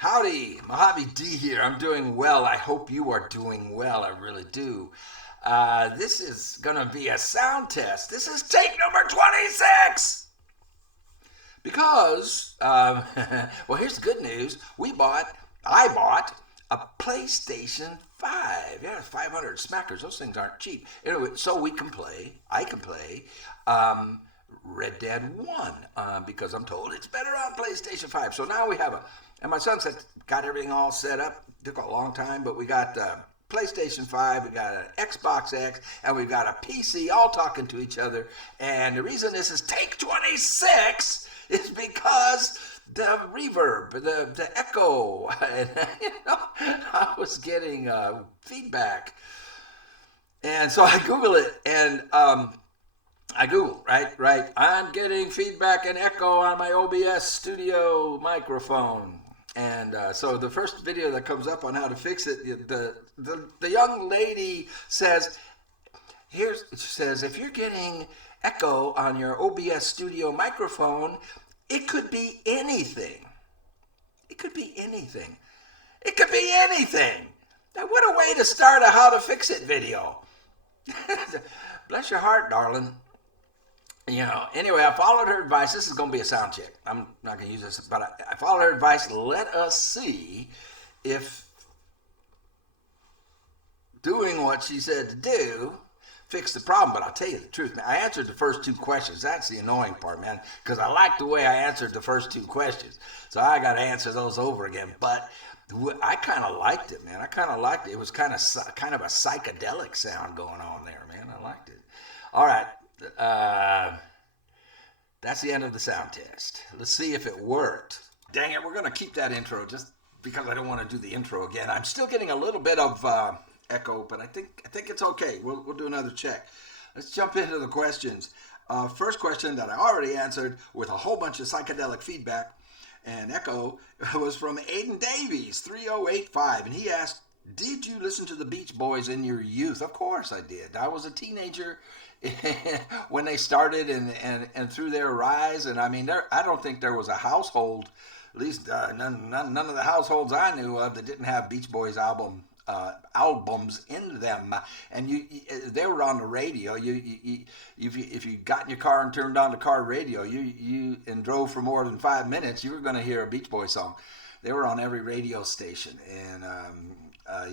Howdy, Mojave D here. I'm doing well. I hope you are doing well. I really do. This is going to be a sound test. This is take number 26. Because, well, here's the good news. I bought a PlayStation 5. Yeah, 500 smackers. Those things aren't cheap. Anyway, so I can play Red Dead 1 because I'm told it's better on PlayStation 5. So now we have and my son said, got everything all set up. Took a long time, but we got PlayStation 5, we got an Xbox X, and we've got a PC all talking to each other. And the reason this is take 26 is because the reverb, the echo, and I was getting feedback. And so I Google it, and I Google, right. I'm getting feedback and echo on my OBS studio microphone. And so the first video that comes up on how to fix it, the young lady says, she says, if you're getting echo on your OBS studio microphone, it could be anything. It could be anything. It could be anything. Now, what a way to start a how to fix it video. Bless your heart, darling. Anyway, I followed her advice. This is going to be a sound check. I'm not going to use this, but I followed her advice. Let us see if doing what she said to do fixed the problem. But I'll tell you the truth, man. I answered the first two questions. That's the annoying part, man, because I like the way I answered the first two questions. So I got to answer those over again. But I kind of liked it, man. I kind of liked it. It was kind of a psychedelic sound going on there, man. I liked it. All right. That's the end of the sound test. Let's see if it worked. Dang it, we're going to keep that intro just because I don't want to do the intro again. I'm still getting a little bit of echo, but I think it's okay. We'll do another check. Let's jump into the questions. First question that I already answered with a whole bunch of psychedelic feedback and echo was from Aiden Davies, 3085, and he asked, did you listen to the Beach Boys in your youth? Of course I did. I was a teenager when they started and through their rise. And I mean, I don't think there was a household, at least none of the households I knew of, that didn't have Beach Boys albums in them. And they were on the radio. If you got in your car and turned on the car radio, and drove for more than 5 minutes, you were going to hear a Beach Boys song. They were on every radio station, and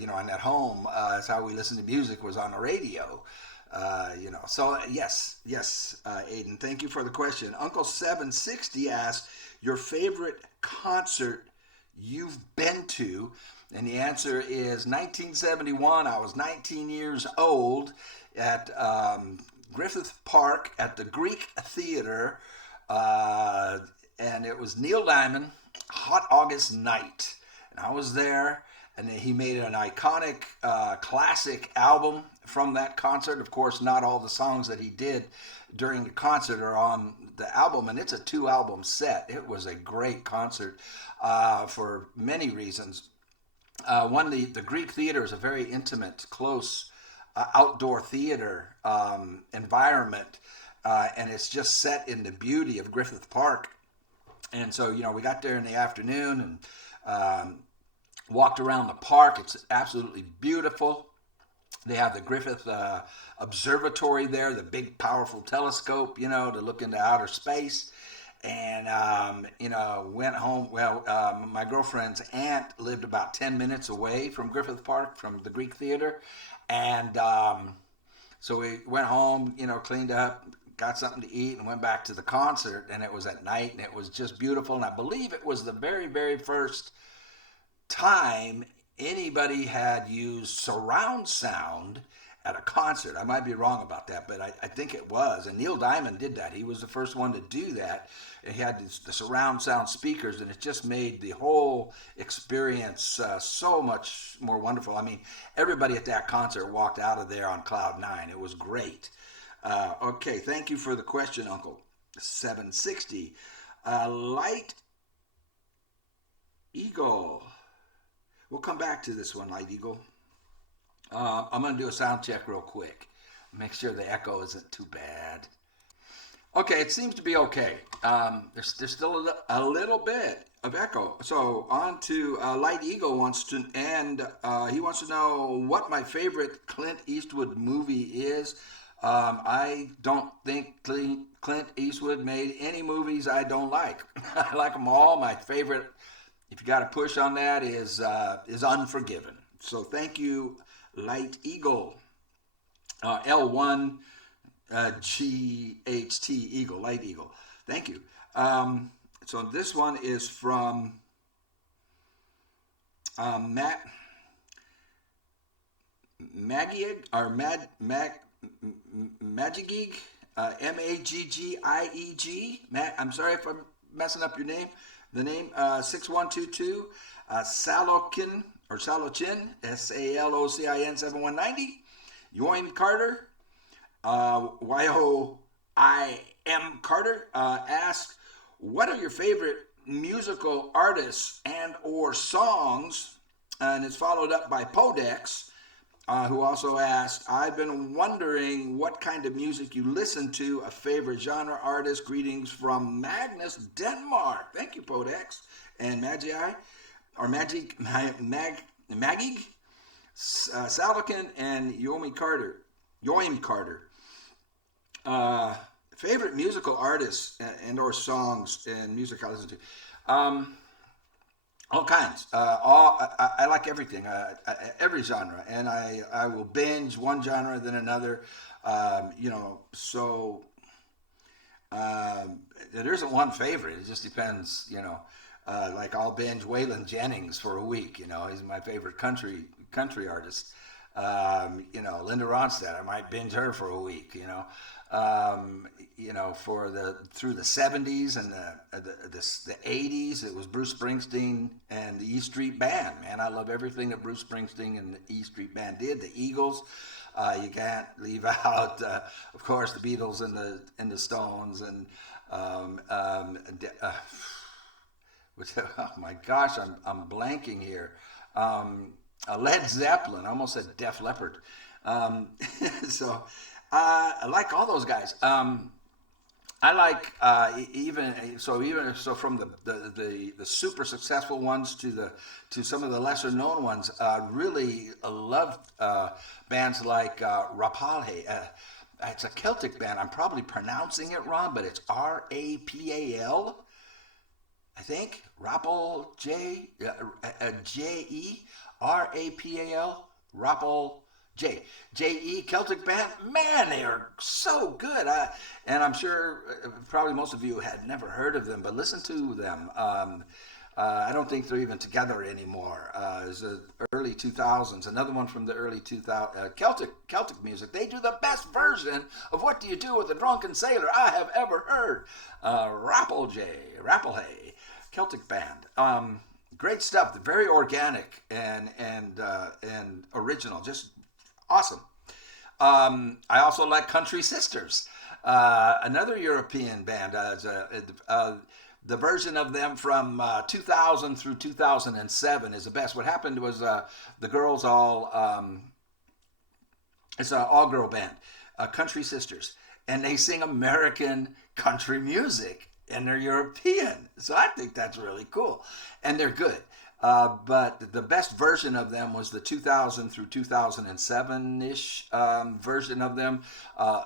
and at home, that's how we listened to music, was on the radio. So yes, Aiden, thank you for the question. Uncle 760 asked, your favorite concert you've been to? And the answer is 1971. I was 19 years old at Griffith Park at the Greek Theater, and it was Neil Diamond, Hot August Night. And I was there, and he made an iconic classic album from that concert. Of course, not all the songs that he did during the concert are on the album, and it's a 2-album set. It was a great concert for many reasons. One, the Greek Theater is a very intimate, close outdoor theater environment, and it's just set in the beauty of Griffith Park. And so, we got there in the afternoon and walked around the park. It's absolutely beautiful. They have the Griffith Observatory there, the big, powerful telescope, to look into outer space. And, went home. Well, my girlfriend's aunt lived about 10 minutes away from Griffith Park, from the Greek Theater. And so we went home, cleaned up, got something to eat, and went back to the concert. And it was at night, and it was just beautiful. And I believe it was the very, very first time anybody had used surround sound at a concert. I might be wrong about that, but I think it was. And Neil Diamond did that. He was the first one to do that. And he had the surround sound speakers, and it just made the whole experience so much more wonderful. I mean, everybody at that concert walked out of there on cloud 9. It was great. Okay, thank you for the question, Uncle 760. Light Eagle. We'll come back to this one, Light Eagle. I'm going to do a sound check real quick. Make sure the echo isn't too bad. Okay, it seems to be okay. There's still a little bit of echo. So on to Light Eagle wants to, and he wants to know what my favorite Clint Eastwood movie is. I don't think Clint Eastwood made any movies I don't like. I like them all. My favorite, if you got to push on that, is Unforgiven. So thank you, Light Eagle. L1 GHT Eagle, Light Eagle. Thank you. So this one is from Matt Maggieg or Maggieg, Maggieg. Matt, I'm sorry if I'm messing up your name. The name 6122 Salokin or Salochin SALOCIN 7190. Yoim Carter. YOIM Carter asks, what are your favorite musical artists and or songs? And it's followed up by Podex, who also asked, I've been wondering what kind of music you listen to, a favorite genre artist. Greetings from Magnus, Denmark. Thank you, Podex. And Magi, or Magig, Salakin, and Yoim Carter. Favorite musical artists and or songs and music I listen to. All kinds. I like everything. Every genre, and I will binge one genre then another. So there isn't one favorite. It just depends. Like I'll binge Waylon Jennings for a week. He's my favorite country artist. Linda Ronstadt, I might binge her for a week. For through the 70s and the 80s, it was Bruce Springsteen and the E Street Band. Man, I love everything that Bruce Springsteen and the E Street Band did. The Eagles, you can't leave out, of course, the Beatles and the Stones and which, oh my gosh, I'm blanking here. Led Zeppelin, I almost said Def Leppard. So I like all those guys. I like even from the super successful ones to some of the lesser known ones. Really love bands like Rapalje. It's a Celtic band. I'm probably pronouncing it wrong, but it's Rapal. I think Rapal J-E Rapal Rapal J-E Celtic band. Man, they are so good. And I'm sure probably most of you had never heard of them, but listen to them. I don't think they're even together anymore. It's the early 2000s. Another one from the early 2000s. Celtic music. They do the best version of "What Do You Do with a Drunken Sailor" I have ever heard. Rapalje, Celtic band. Great stuff. They're very organic and original. Just awesome. I also like Country Sisters, another European band. The version of them from 2000 through 2007 is the best. What happened was the girls all, it's an all-girl band, Country Sisters, and they sing American country music, and they're European. So I think that's really cool, and they're good. But the best version of them was the 2000 through 2007-ish version of them.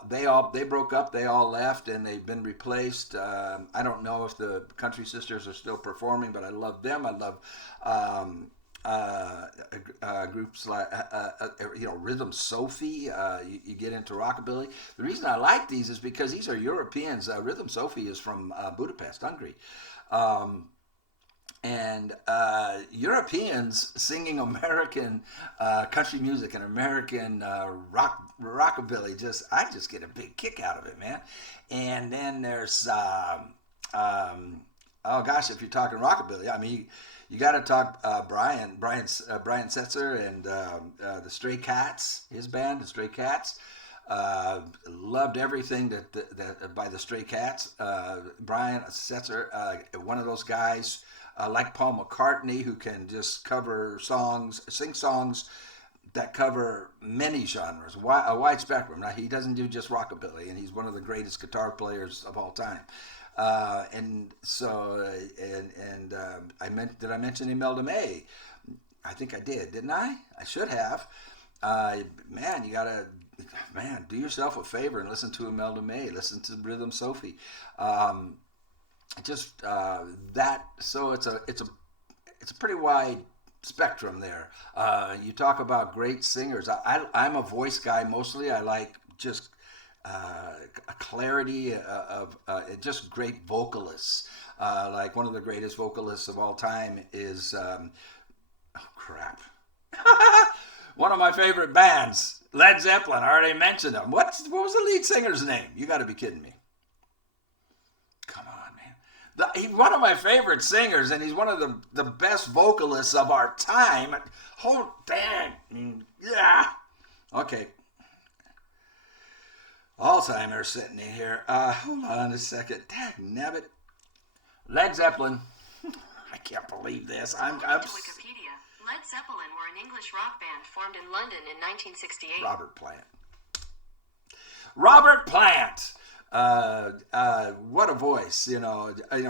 They broke up, they all left, and they've been replaced. I don't know if the Country Sisters are still performing, but I love them. I love groups like Rhythm Sophie. You get into rockabilly. The reason I like these is because these are Europeans. Rhythm Sophie is from Budapest, Hungary. And Europeans singing American country music and American rockabilly, I just get a big kick out of it, man. And then there's oh gosh, if you're talking rockabilly, I mean you got to talk Brian Setzer and the Stray Cats, his band, the Stray Cats. Loved everything that by the Stray Cats. Brian Setzer, one of those guys. Like Paul McCartney, who can just cover songs, sing songs that cover many genres, a wide spectrum. Now, he doesn't do just rockabilly, and he's one of the greatest guitar players of all time. And so, did I mention Imelda May? I think I did, didn't I? I should have. Man, you gotta, do yourself a favor and listen to Imelda May. Listen to Rhythm Sophie. That. So it's a pretty wide spectrum there. You talk about great singers. I'm a voice guy mostly. I like just a clarity of just great vocalists. Like one of the greatest vocalists of all time is one of my favorite bands, Led Zeppelin. I already mentioned them. What was the lead singer's name? You got to be kidding me. Come on, man. He's one of my favorite singers, and he's one of the best vocalists of our time. Oh, dang. Yeah. Okay. Alzheimer's sitting in here. Hold on a second. Dang nabbit. Led Zeppelin. I can't believe this. I'm According to Wikipedia, Led Zeppelin were an English rock band formed in London in 1968. Robert Plant. Robert Plant. What a voice,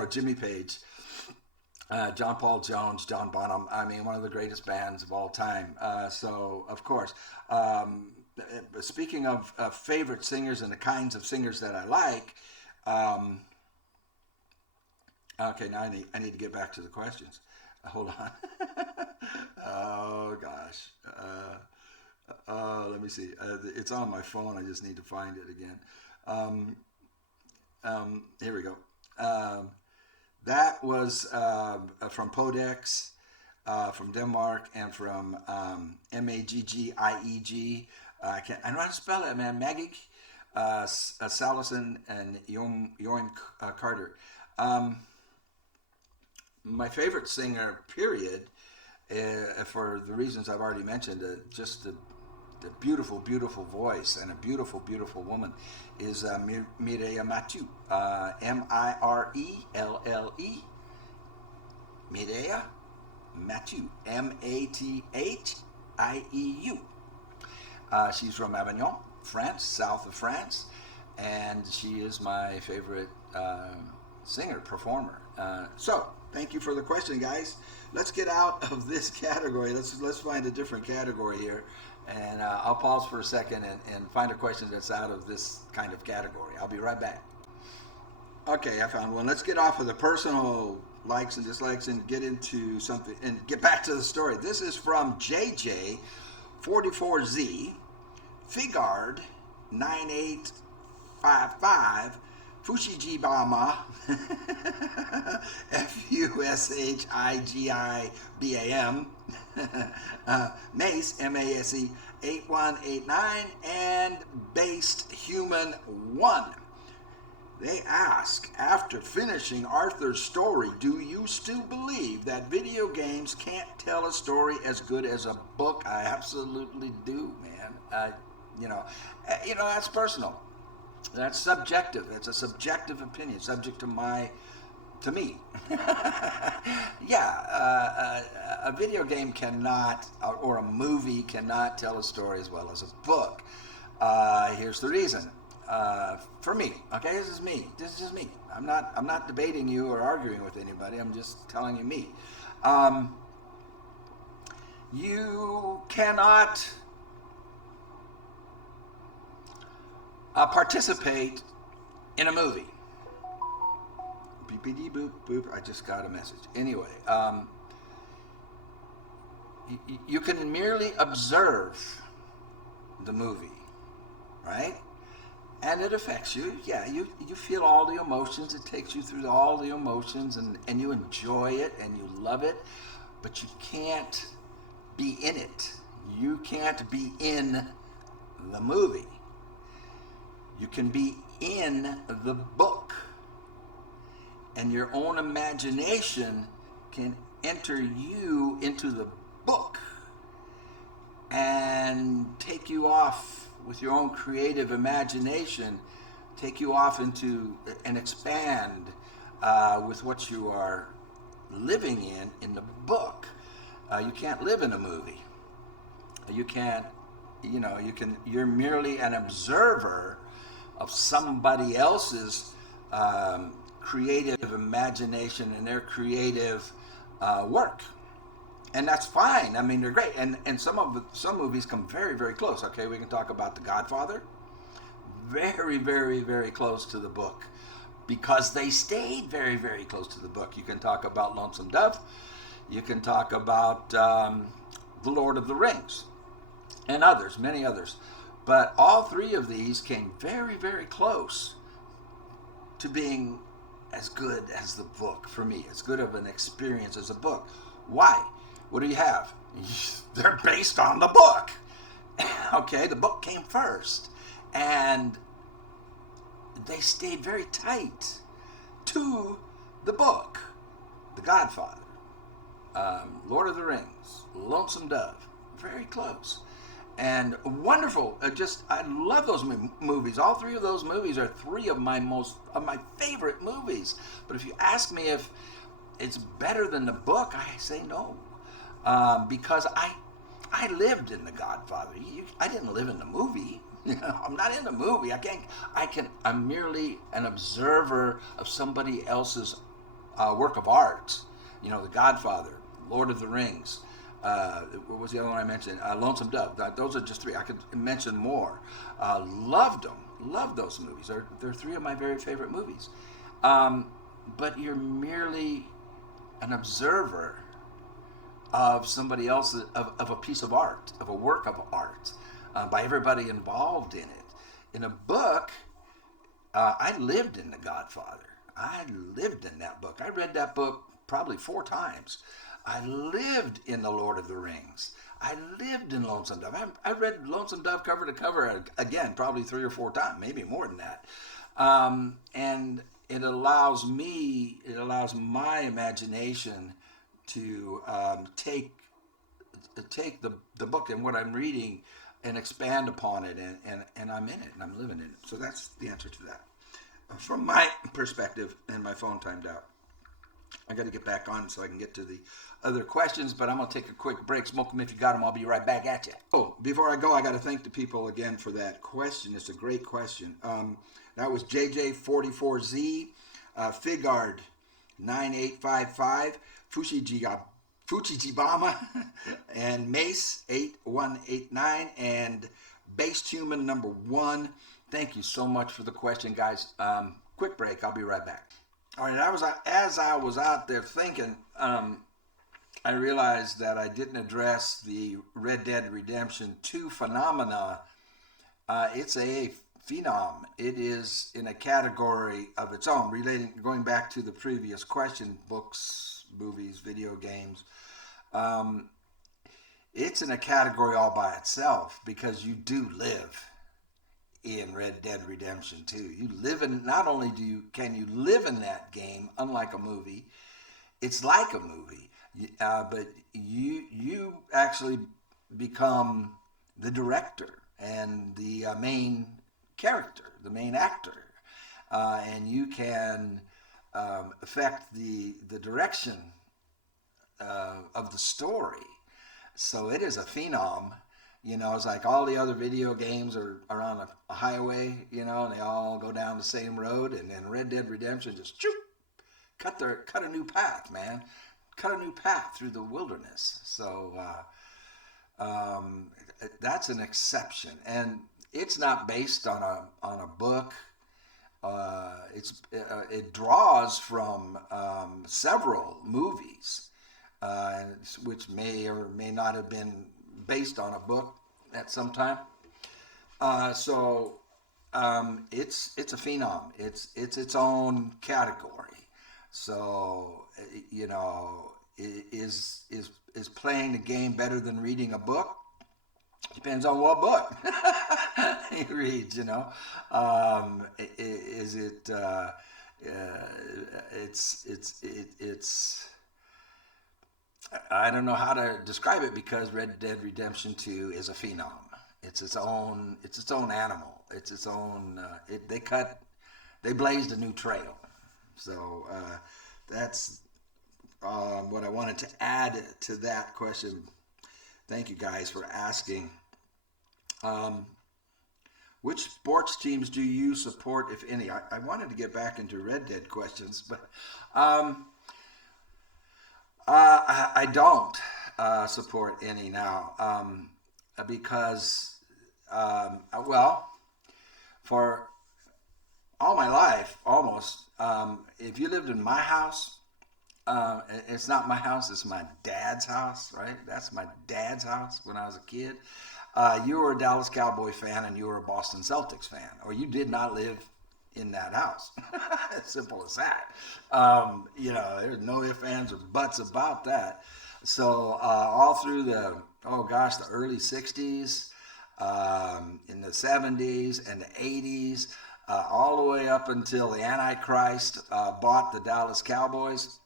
Jimmy Page, John Paul Jones, John Bonham. I mean, one of the greatest bands of all time. So, of course, speaking of favorite singers and the kinds of singers that I like, okay, now I need to get back to the questions. Hold on. Oh, gosh. Let me see. It's on my phone. I just need to find it again. Here we go. That was from Podex, from Denmark, and from Maggieg. I know how to spell it, man. Magic, Salison, and Joim Carter. My favorite singer, period, for the reasons I've already mentioned, just the beautiful, beautiful voice and a beautiful, beautiful woman, is Mireille Mathieu. Mirelle. Mireille Mathieu. Mathieu. She's from Avignon, France, south of France, and she is my favorite singer, performer. So, thank you for the question, guys. Let's get out of this category. Let's find a different category here. And I'll pause for a second and find a question that's out of this kind of category. I'll be right back. Okay, I found one. Let's get off of the personal likes and dislikes and get into something and get back to the story. This is from JJ44Z, Figard 9855, Fushigibama, Fushigibam, Mace, MASE 8189, and Based Human 1. They ask, after finishing Arthur's story, do you still believe that video games can't tell a story as good as a book? I absolutely do, man. That's personal. That's subjective. It's a subjective opinion, subject to me. Yeah, a video game cannot, or a movie cannot tell a story as well as a book. Here's the reason. For me, okay, this is me. This is just me. I'm not debating you or arguing with anybody. I'm just telling you me. You cannot participate in a movie. Beepity boop boop. I just got a message. Anyway, you can merely observe the movie, right? And it affects you. Yeah, you feel all the emotions. It takes you through all the emotions, and you enjoy it and you love it, but you can't be in it. You can't be in the movie. You can be in the book, and your own imagination can enter you into the book and take you off with your own creative imagination, take you off into and expand with what you are living in the book. You can't live in a movie. You can't, you're merely an observer of somebody else's creative imagination and their creative work. And that's fine. I mean, they're great. And some movies come very, very close. Okay, we can talk about The Godfather. Very, very, very close to the book, because they stayed very, very close to the book. You can talk about Lonesome Dove. You can talk about The Lord of the Rings and others, many others. But all three of these came very, very close to being as good as the book for me, as good of an experience as a book. Why? What do you have? They're based on the book. Okay, the book came first. And they stayed very tight to the book. The Godfather, Lord of the Rings, Lonesome Dove, very close. And wonderful. I love those movies. All three of those movies are three of my favorite movies. But if you ask me if it's better than the book, I say no. Because I lived in The Godfather. I didn't live in the movie. I'm not in the movie. I'm merely an observer of somebody else's work of art. The Godfather, Lord of the Rings. What was the other one I mentioned? Lonesome Dove. Those are just three. I could mention more. Loved them. Loved those movies. They're three of my very favorite movies. But you're merely an observer of somebody else's, of a piece of art, of a work of art, by everybody involved in it. In a book, I lived in The Godfather. I lived in that book. I read that book probably 4 times. I lived in The Lord of the Rings. I lived in Lonesome Dove. I read Lonesome Dove cover to cover again, probably 3 or 4 times, maybe more than that. And it allows my imagination to take the book and what I'm reading and expand upon it, and I'm in it and I'm living in it. So that's the answer to that. From my perspective, and my phone timed out, I got to get back on so I can get to the other questions, but I'm going to take a quick break. Smoke them if you got them. I'll be right back at you. Oh, before I go, I got to thank the people again for that question. It's a great question. That was JJ44Z, Figard 9855, Fuchijibama, and Mace 8189, and Based Human number 1. Thank you so much for the question, guys. Quick break. I'll be right back. All right. As I was out there thinking, I realized that I didn't address the Red Dead Redemption 2 phenomena. It's a phenom. It is in a category of its own, going back to the previous question, books, movies, video games. It's in a category all by itself, because you do live in Red Dead Redemption 2. You live in, not only can you live in that game, unlike a movie, it's like a movie, but you actually become the director and the main character, the main actor, and you can affect the direction of the story. So it is a phenom. It's like all the other video games are on a highway, and they all go down the same road, and then Red Dead Redemption just cut a new path, man. Cut a new path through the wilderness. So that's an exception, and it's not based on a book. It draws from several movies, which may or may not have been based on a book at some time. So it's a phenom. It's its own category. So is playing the game better than reading a book? Depends on what book he reads. Is it? It's. I don't know how to describe it, because Red Dead Redemption 2 is a phenom. It's its own animal. It's its own. They blazed a new trail. So that's what I wanted to add to that question. Thank you guys for asking. Which sports teams do you support, if any? I wanted to get back into Red Dead questions, but I don't support any now because, well, for all my life, almost, if you lived in my house, it's not my house, it's my dad's house, right? That's my dad's house when I was a kid. You were a Dallas Cowboy fan and you were a Boston Celtics fan, or you did not live in that house. As simple as that. There's no ifs, ands, or buts about that. So all through the early 60s, in the 70s and the 80s, all the way up until the Antichrist bought the Dallas Cowboys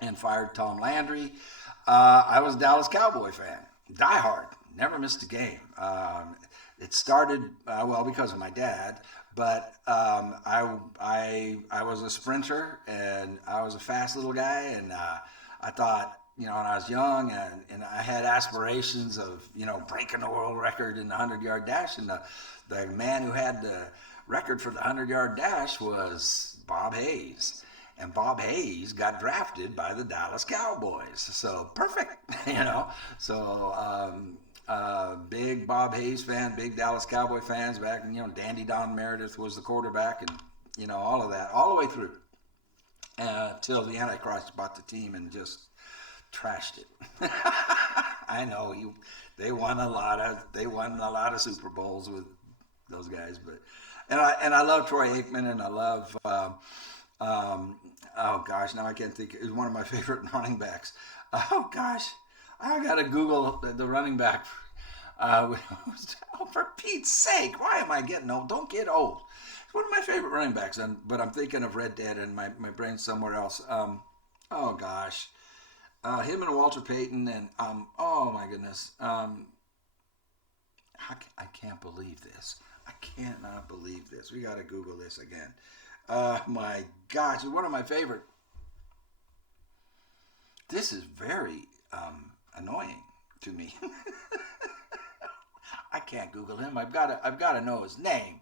and fired Tom Landry, I was a Dallas Cowboy fan, diehard, never missed a game. It started because of my dad, but I was a sprinter and I was a fast little guy, and I thought, when I was young and I had aspirations of breaking the world record in the 100-yard dash, and the man who had the record for the 100-yard dash was Bob Hayes. And Bob Hayes got drafted by the Dallas Cowboys. So perfect, So big Bob Hayes fan, big Dallas Cowboy fans back. And, Dandy Don Meredith was the quarterback, and, all of that, all the way through till the Antichrist bought the team and just trashed it. I know they won a lot of Super Bowls with those guys, but and I love Troy Aikman, and I love. Now I can't think. He's one of my favorite running backs. I gotta Google the running back. For Pete's sake, why am I getting old? Don't get old. It's one of my favorite running backs, but I'm thinking of Red Dead, and my brain's somewhere else. Him and Walter Payton, and oh my goodness, I can't believe this. I cannot believe this. We gotta Google this again. My gosh, it's one of my favorite. This is very annoying to me. I can't Google him. I've got to know his name.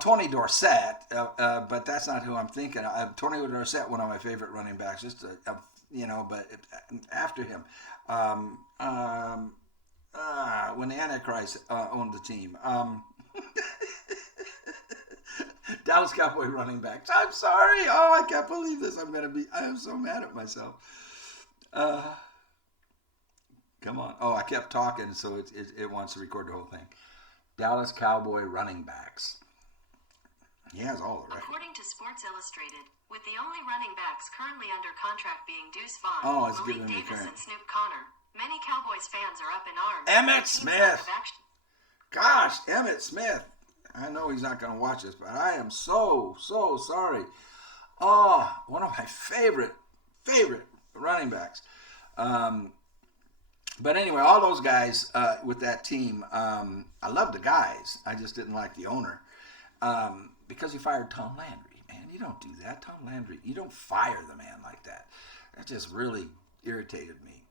Tony Dorsett, but that's not who I'm thinking. Tony Dorsett, one of my favorite running backs. Just but after him. When the Antichrist owned the team. Dallas Cowboy running backs. I'm sorry. Oh, I can't believe this. I am so mad at myself. Come on. Oh, I kept talking, so it wants to record the whole thing. Dallas Cowboy running backs. He has all the records. According to Sports Illustrated, with the only running backs currently under contract being Deuce Vaughn, Malik Davis, and Snoop Connor, many Cowboys fans are up in arms. Emmett Smith. Gosh, Emmett Smith. I know he's not going to watch this, but I am so sorry. Oh, one of my favorite running backs. But anyway, all those guys with that team, I love the guys. I just didn't like the owner because he fired Tom Landry. Man, you don't do that. Tom Landry, you don't fire the man like that. That just really irritated me.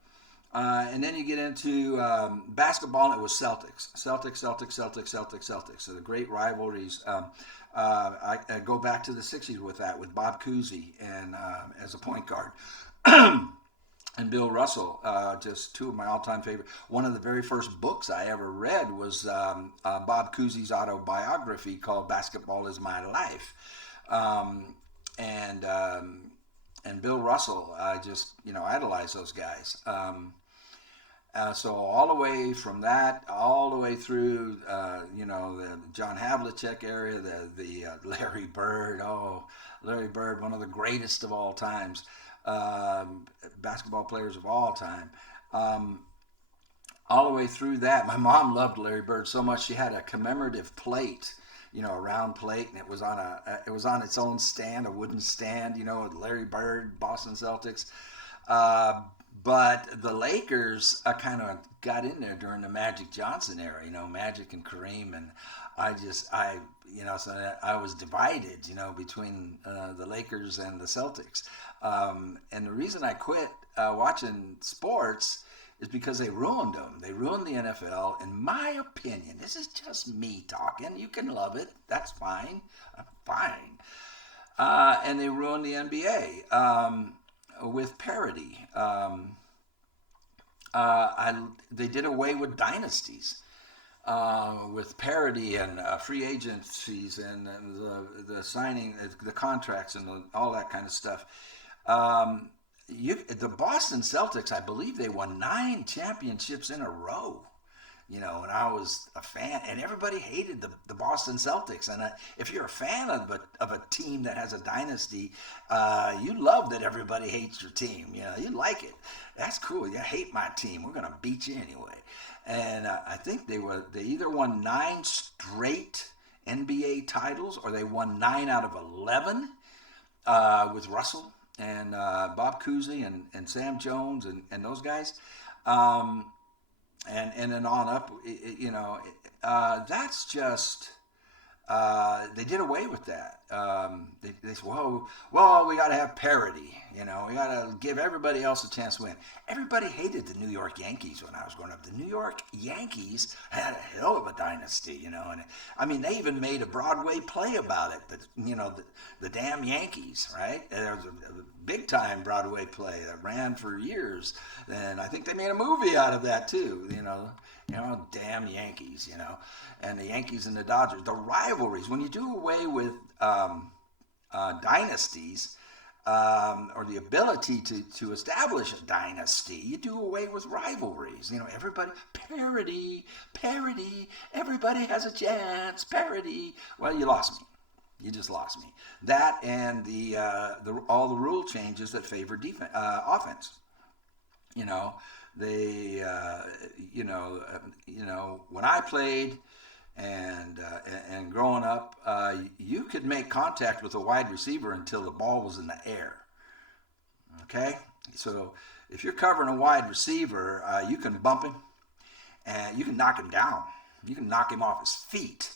And then you get into basketball, and it was Celtics. So the great rivalries. I go back to the 60s with that, with Bob Cousy and as a point guard. And Bill Russell, just two of my all-time favorite. One of the very first books I ever read was Bob Cousy's autobiography called "Basketball Is My Life," and Bill Russell. I just idolize those guys. So all the way from that, all the way through, the John Havlicek area, the Larry Bird. Oh, Larry Bird, one of the greatest of all times. Basketball players of all time. All the way through that, my mom loved Larry Bird so much she had a commemorative plate, a round plate, and it was on its own stand, a wooden stand, Larry Bird, Boston Celtics. But the Lakers kind of got in there during the Magic Johnson era, Magic and Kareem, and so I was divided, between the Lakers and the Celtics. And the reason I quit watching sports is because they ruined them. They ruined the NFL. In my opinion, this is just me talking. You can love it. That's fine. I'm fine. And they ruined the NBA with parody. They did away with dynasties. With parity and free agencies and the signing, the contracts and all that kind of stuff. The Boston Celtics, I believe they won 9 championships in a row. And I was a fan, and everybody hated the Boston Celtics. And if you're a fan of a team that has a dynasty, you love that everybody hates your team. You like it. That's cool. You hate my team. We're gonna beat you anyway. And I think they either won 9 straight NBA titles, or they won 9 out of 11 with Russell and Bob Cousy and Sam Jones and those guys. And then on up, that's just, they did away with that. They said, well, we got to have parity, we got to give everybody else a chance to win. Everybody hated the New York Yankees when I was growing up. The New York Yankees had a hell of a dynasty, and they even made a Broadway play about it, the damn Yankees, right? There was a big time Broadway play that ran for years, and I think they made a movie out of that too, damn Yankees, and the Yankees and the Dodgers, the rivalries. When you do away with dynasties, or the ability to establish a dynasty, you do away with rivalries. Everybody, parity, everybody has a chance, parity. Well, you lost me. You just lost me. That and all the rule changes that favor offense. They, when I played and growing up, you could make contact with a wide receiver until the ball was in the air. Okay, so if you're covering a wide receiver, you can bump him and you can knock him down. You can knock him off his feet.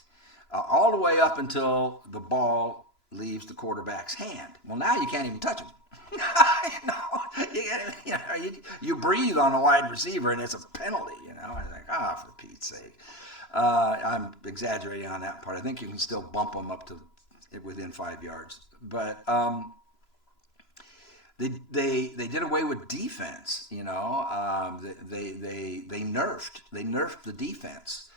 All the way up until the ball leaves the quarterback's hand. Well, now you can't even touch him. You breathe on a wide receiver and it's a penalty. I was like, for Pete's sake. I'm exaggerating on that part. I think you can still bump them up to within 5 yards. But they did away with defense. They nerfed the defense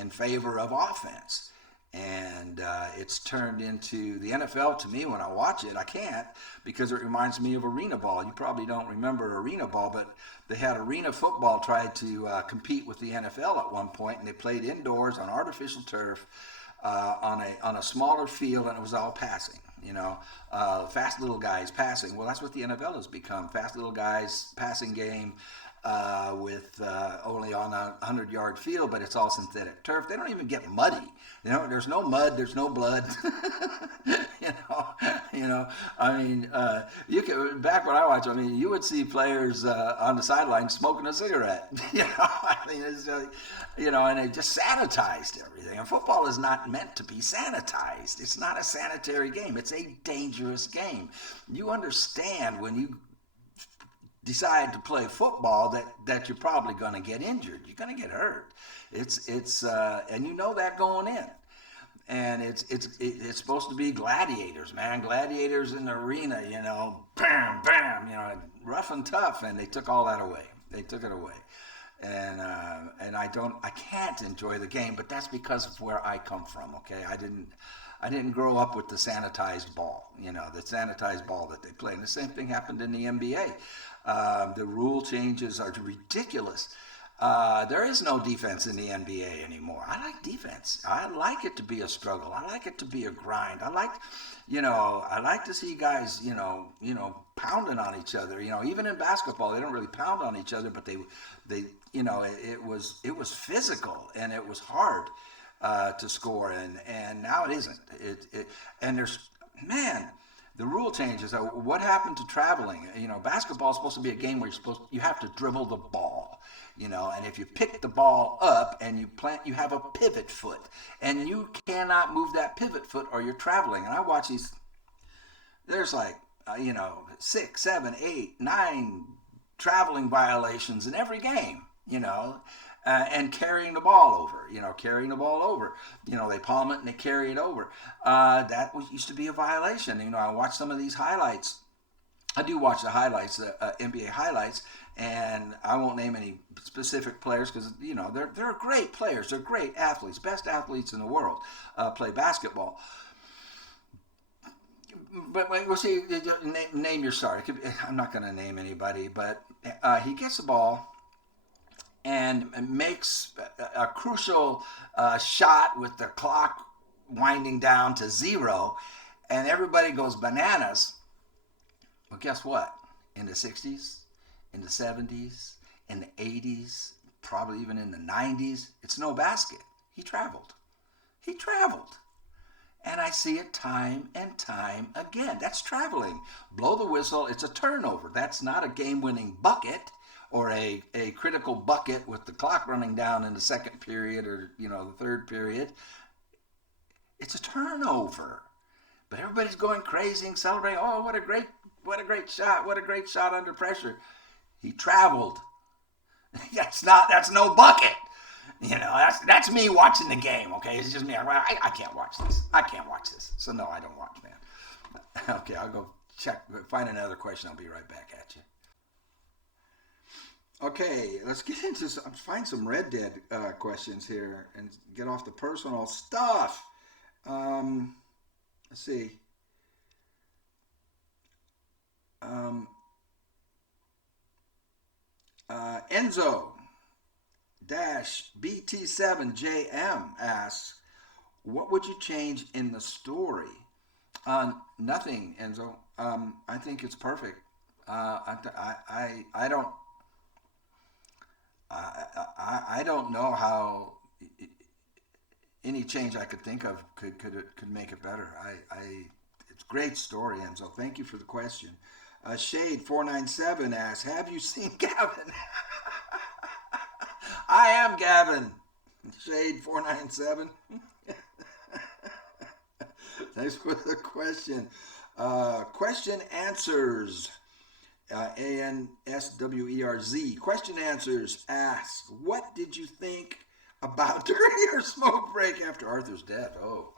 in favor of offense. And it's turned into the NFL. To me, when I watch it, I can't, because it reminds me of arena ball. You probably don't remember arena ball, but they had arena football tried to compete with the NFL at one point, and they played indoors on artificial turf on a smaller field, and it was all passing. Fast little guys passing. Well, that's what the NFL has become. Fast little guys passing game. With only on a 100-yard field, but it's all synthetic turf. They don't even get muddy. There's no mud. There's no blood. You can, back when I watched, you would see players on the sideline smoking a cigarette. It's, and they just sanitized everything. And football is not meant to be sanitized. It's not a sanitary game. It's a dangerous game. You understand when you decide to play football that you're probably going to get injured. You're going to get hurt. It's and that going in. And it's supposed to be gladiators, man. Gladiators in the arena, bam, bam, rough and tough. And they took all that away. They took it away. And I can't enjoy the game, but that's because of where I come from. Okay, I didn't grow up with the sanitized ball, the sanitized ball that they play. And the same thing happened in the NBA. The rule changes are ridiculous. There is no defense in the NBA anymore. I like defense. I like it to be a struggle. I like it to be a grind. I like to see guys, pounding on each other. Even in basketball, they don't really pound on each other, but they it was physical and it was hard and to score. And now it isn't. And the rule changes. What happened to traveling? Basketball is supposed to be a game where you have to dribble the ball. And if you pick the ball up and you have a pivot foot, and you cannot move that pivot foot or you're traveling. And I watch these. There's like 6, 7, 8, 9 traveling violations in every game. And carrying the ball over. They palm it and they carry it over. That used to be a violation. I watch some of these highlights. I do watch the highlights, the NBA highlights, and I won't name any specific players because they're great players. They're great athletes, best athletes in the world play basketball. But we'll see. Name your star. I'm not going to name anybody, but he gets the ball and makes a crucial shot with the clock winding down to 0, and everybody goes bananas. Well, guess what? In the 60s, in the 70s, in the 80s, probably even in the 90s, it's no basket. He traveled. And I see it time and time again. That's traveling. Blow the whistle. It's a turnover. That's not a game-winning bucket or a critical bucket with the clock running down in the second period or the third period. It's a turnover. But everybody's going crazy and celebrating. Oh, what a great shot. What a great shot under pressure. He traveled. That's no bucket. That's me watching the game, okay? It's just me. I can't watch this. So no, I don't watch, man. Okay, I'll go find another question. I'll be right back at you. Okay, let's get into find some Red Dead questions here and get off the personal stuff. Let's see. Enzo BT7JM asks, what would you change in the story? Nothing, Enzo. I think it's perfect. I don't know how any change I could think of could make it better. It's a great story, Enzo. Thank you for the question. Shade497 asks, have you seen Gavin? I am Gavin. Shade497. Thanks for the question. Question answers. ANSWERZ. Question answers asks, what did you think about during your smoke break after Arthur's death? Oh,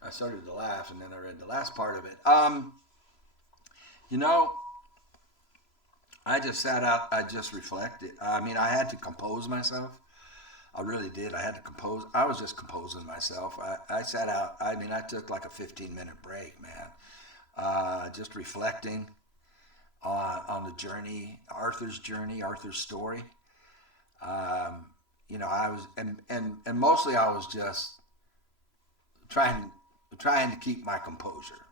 I started to laugh and then I read the last part of it. I just sat out, I just reflected. I mean, I had to compose myself. I really did. I had to compose. I was just composing myself. I sat out. I mean, I took like a 15-minute break, man. Just reflecting on the journey, Arthur's story. I was, and mostly I was just trying to keep my composure,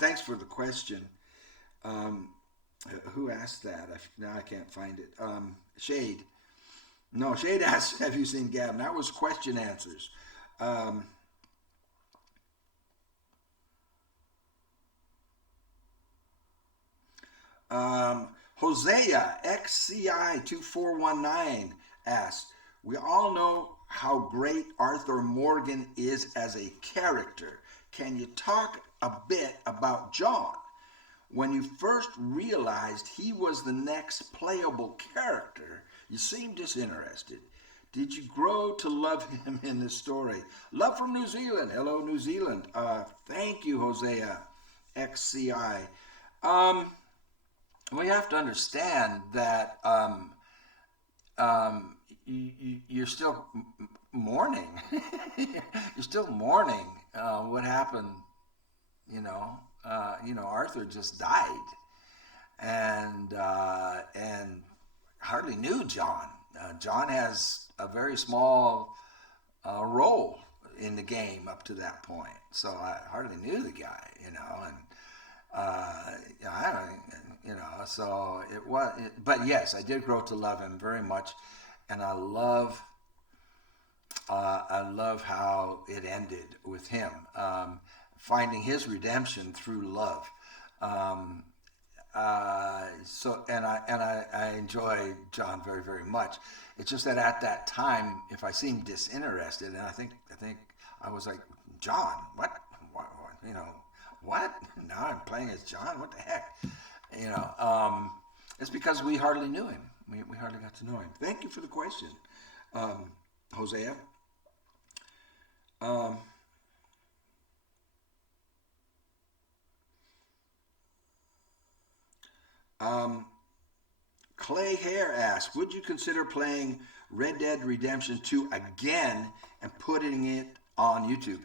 Thanks for the question. Who asked that? Now I can't find it. Shade. No, Shade asked, have you seen Gavin? That was question answers. Hosea XCI2419 asks, we all know how great Arthur Morgan is as a character. Can you talk a bit about John? When you first realized he was the next playable character, you seemed disinterested. Did you grow to love him in this story? Love from New Zealand. Hello, New Zealand. Thank you, Hosea XCI. We have to understand that you're still mourning. You're still mourning what happened, Arthur just died, and hardly knew John. John has a very small role in the game up to that point, so I hardly knew the guy, So it was. But yes, I did grow to love him very much, and I love how it ended with him. finding his redemption through love. I enjoy John very, very much. It's just that at that time, if I seemed disinterested, and I think I was like, John, what? What? Now I'm playing as John. What the heck? It's because we hardly knew him. We hardly got to know him. Thank you for the question, Hosea. Clay Hare asks, would you consider playing Red Dead Redemption 2 again and putting it on YouTube?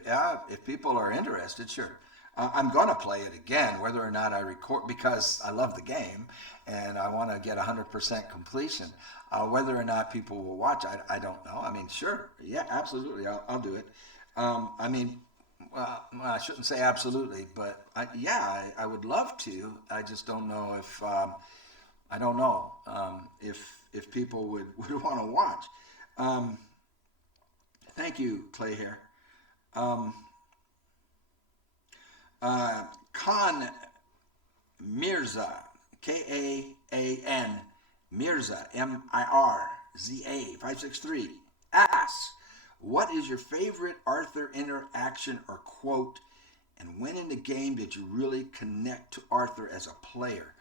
If people are interested, sure. I'm going to play it again, whether or not I record, because I love the game and I want to get 100% completion. Whether or not people will watch, I don't know. I mean, sure. Yeah, absolutely. I'll do it. I shouldn't say absolutely, but I would love to. I just don't know if if people would want to watch. Thank you, Clay Hare. Khan Mirza, K-A-A-N, Mirza, M-I-R-Z-A, 563, asks, what is your favorite Arthur interaction or quote, and when in the game did you really connect to Arthur as a player?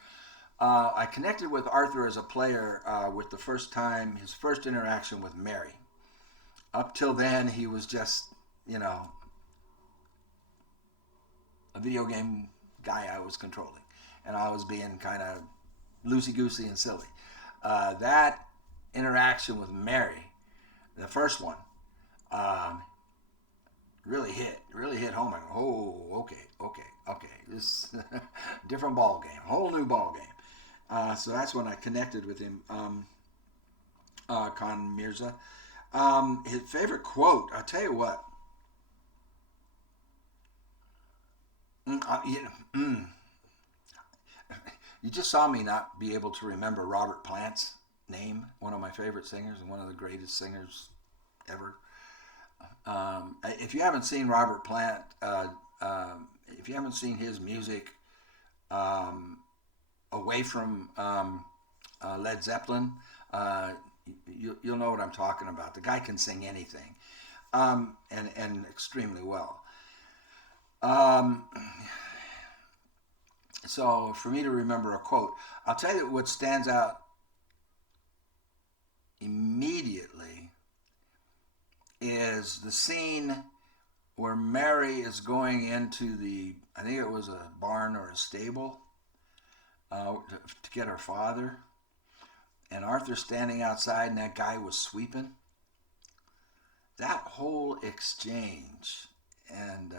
I connected with Arthur as a player with his first interaction with Mary. Up till then, he was just, a video game guy I was controlling. And I was being kind of loosey-goosey and silly. That interaction with Mary, the first one, really hit home. I go, oh, okay. This different ball game, whole new ball game. So that's when I connected with him, Khan Mirza. His favorite quote, I'll tell you what. You just saw me not be able to remember Robert Plant's name, one of my favorite singers and one of the greatest singers ever. If you haven't seen Robert Plant, if you haven't seen his music away from Led Zeppelin, you'll know what I'm talking about. The guy can sing anything, and extremely well. So for me to remember a quote, I'll tell you what stands out immediately is the scene where Mary is going into I think it was a barn or a stable, to get her father, and Arthur's standing outside and that guy was sweeping. That whole exchange and,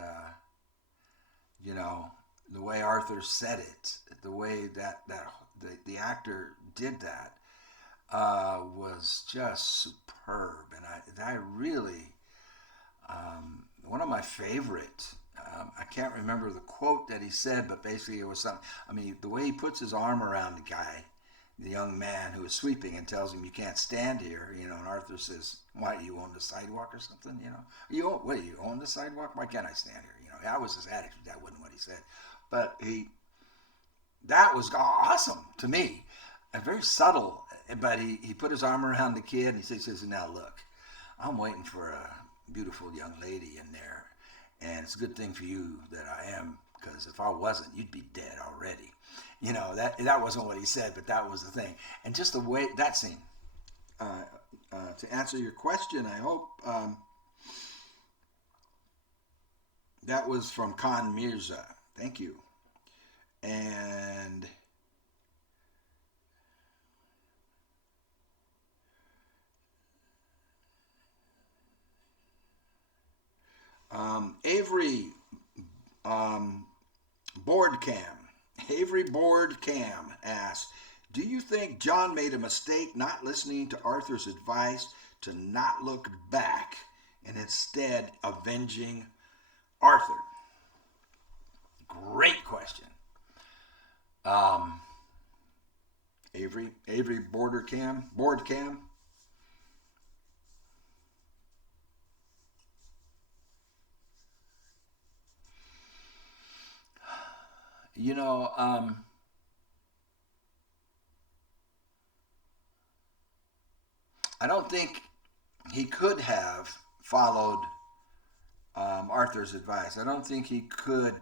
the way Arthur said it, the way that the actor did that, was just superb. And I really, one of my favorite, I can't remember the quote that he said, but basically it was something, the way he puts his arm around the guy, the young man who is sweeping, and tells him, you can't stand here, and Arthur says, why, you own the sidewalk or something, you own the sidewalk? Why can't I stand here? That was his attitude. That wasn't what he said. But that was awesome to me, and very subtle, but he put his arm around the kid, and he says, now look, I'm waiting for a beautiful young lady in there, and it's a good thing for you that I am, because if I wasn't, you'd be dead already. That wasn't what he said, but that was the thing. And just the way, that scene, to answer your question, I hope, that was from Khan Mirza. Thank you. And Avery Board Cam asks, do you think John made a mistake not listening to Arthur's advice to not look back and instead avenging Arthur? Great question. Avery Board Cam. You know, I don't think he could have followed Arthur's advice. I don't think he could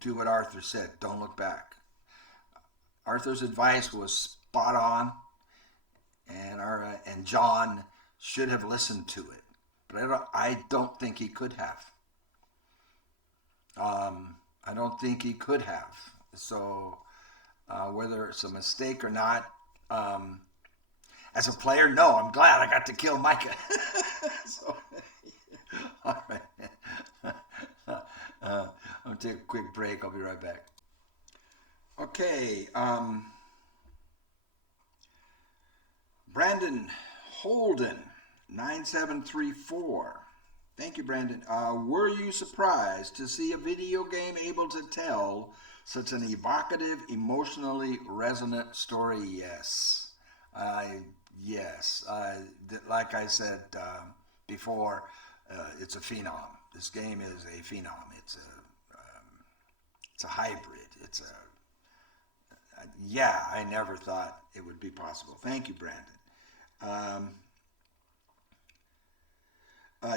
do what Arthur said. Don't look back. Arthur's advice was spot on, and John should have listened to it, but I don't think he could have. I don't think he could have. So whether it's a mistake or not, as a player, no, I'm glad I got to kill Micah. So, all right. I'm going to take a quick break. I'll be right back. Okay. Brandon Holden, 9734. Thank you, Brandon. Were you surprised to see a video game able to tell such an evocative, emotionally resonant story? Yes. Yes. Like I said before, it's a phenom. This game is a phenom. It's a hybrid. Yeah, I never thought it would be possible. Thank you, Brandon.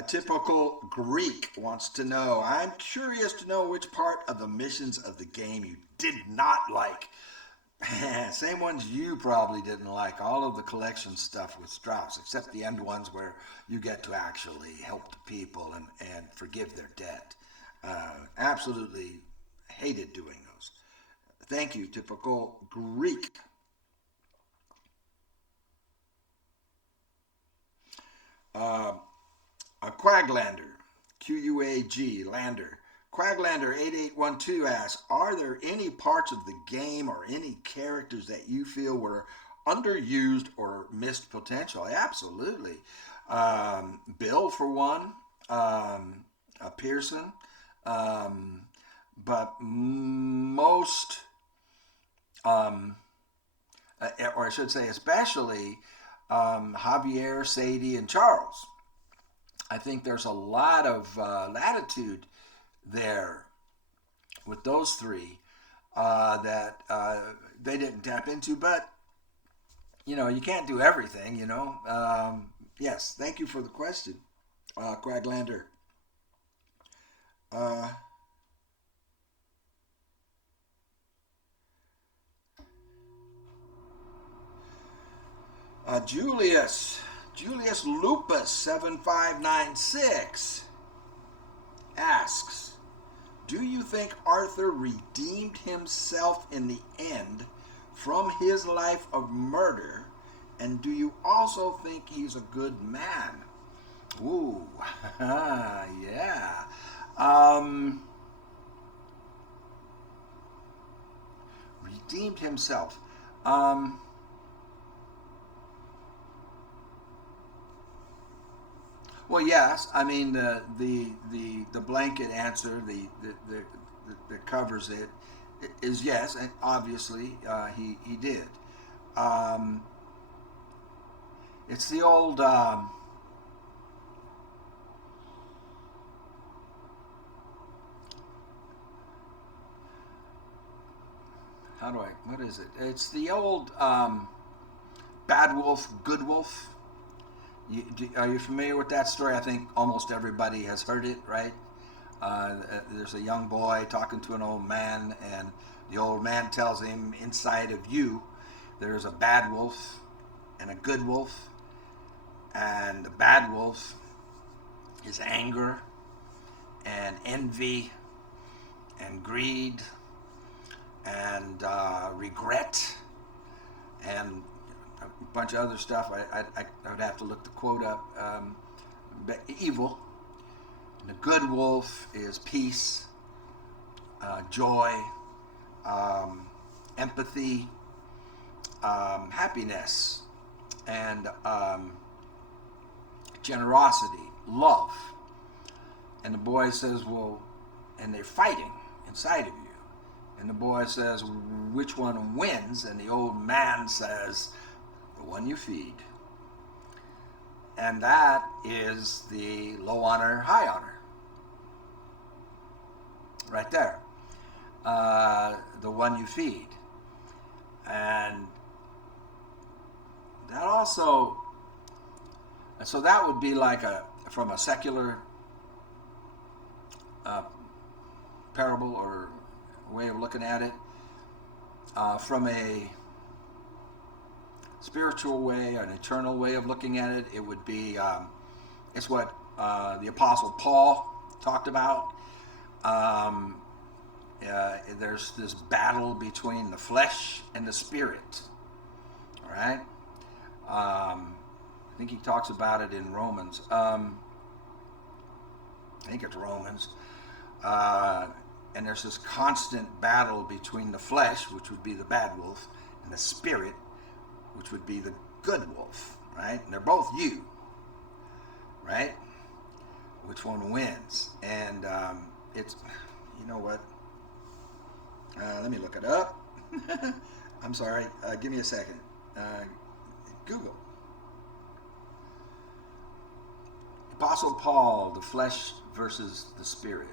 Typical Greek wants to know, I'm curious to know which part of the missions of the game you did not like. Same ones you probably didn't like. All of the collection stuff with Strauss, except the end ones where you get to actually help the people and forgive their debt. Absolutely hated doing those. Thank you, Typical Greek. A Quaglander, Quag Lander. Quaglander 8812 asks, are there any parts of the game or any characters that you feel were underused or missed potential? Absolutely. Bill, for one, Pearson, but most, or I should say especially, Javier, Sadie, and Charles. I think there's a lot of latitude there with those three that they didn't tap into, but you can't do everything, yes, thank you for the question, Quaglander. Julius Lupus 7596 asks, do you think Arthur redeemed himself in the end from his life of murder? And do you also think he's a good man? Ooh, yeah. Redeemed himself. Well, yes. I mean, the blanket answer that covers it is yes, and obviously he did. It's the old what is it? It's the old bad wolf, good wolf. Are you familiar with that story? I think almost everybody has heard it, right? There's a young boy talking to an old man, and the old man tells him, inside of you, there's a bad wolf and a good wolf, and the bad wolf is anger and envy and greed and regret and a bunch of other stuff. I would have to look the quote up. But evil. And the good wolf is peace, joy, empathy, happiness, and generosity, love. And the boy says, well, and they're fighting inside of you. And the boy says, which one wins? And the old man says, the one you feed. And that is the low honor, high honor. Right there. one you feed. And that also, so that would be like from a secular parable or way of looking at it. From a spiritual way, an eternal way of looking at it, it would be, it's what the Apostle Paul talked about. There's this battle between the flesh and the spirit. All right? I think he talks about it in Romans. I think it's Romans. And there's this constant battle between the flesh, which would be the bad wolf, and the spirit, which would be the good wolf, right? And they're both you, right? Which one wins? And it's, you know what? Let me look it up. I'm sorry. Give me a second. Google. Apostle Paul, the flesh versus the spirit.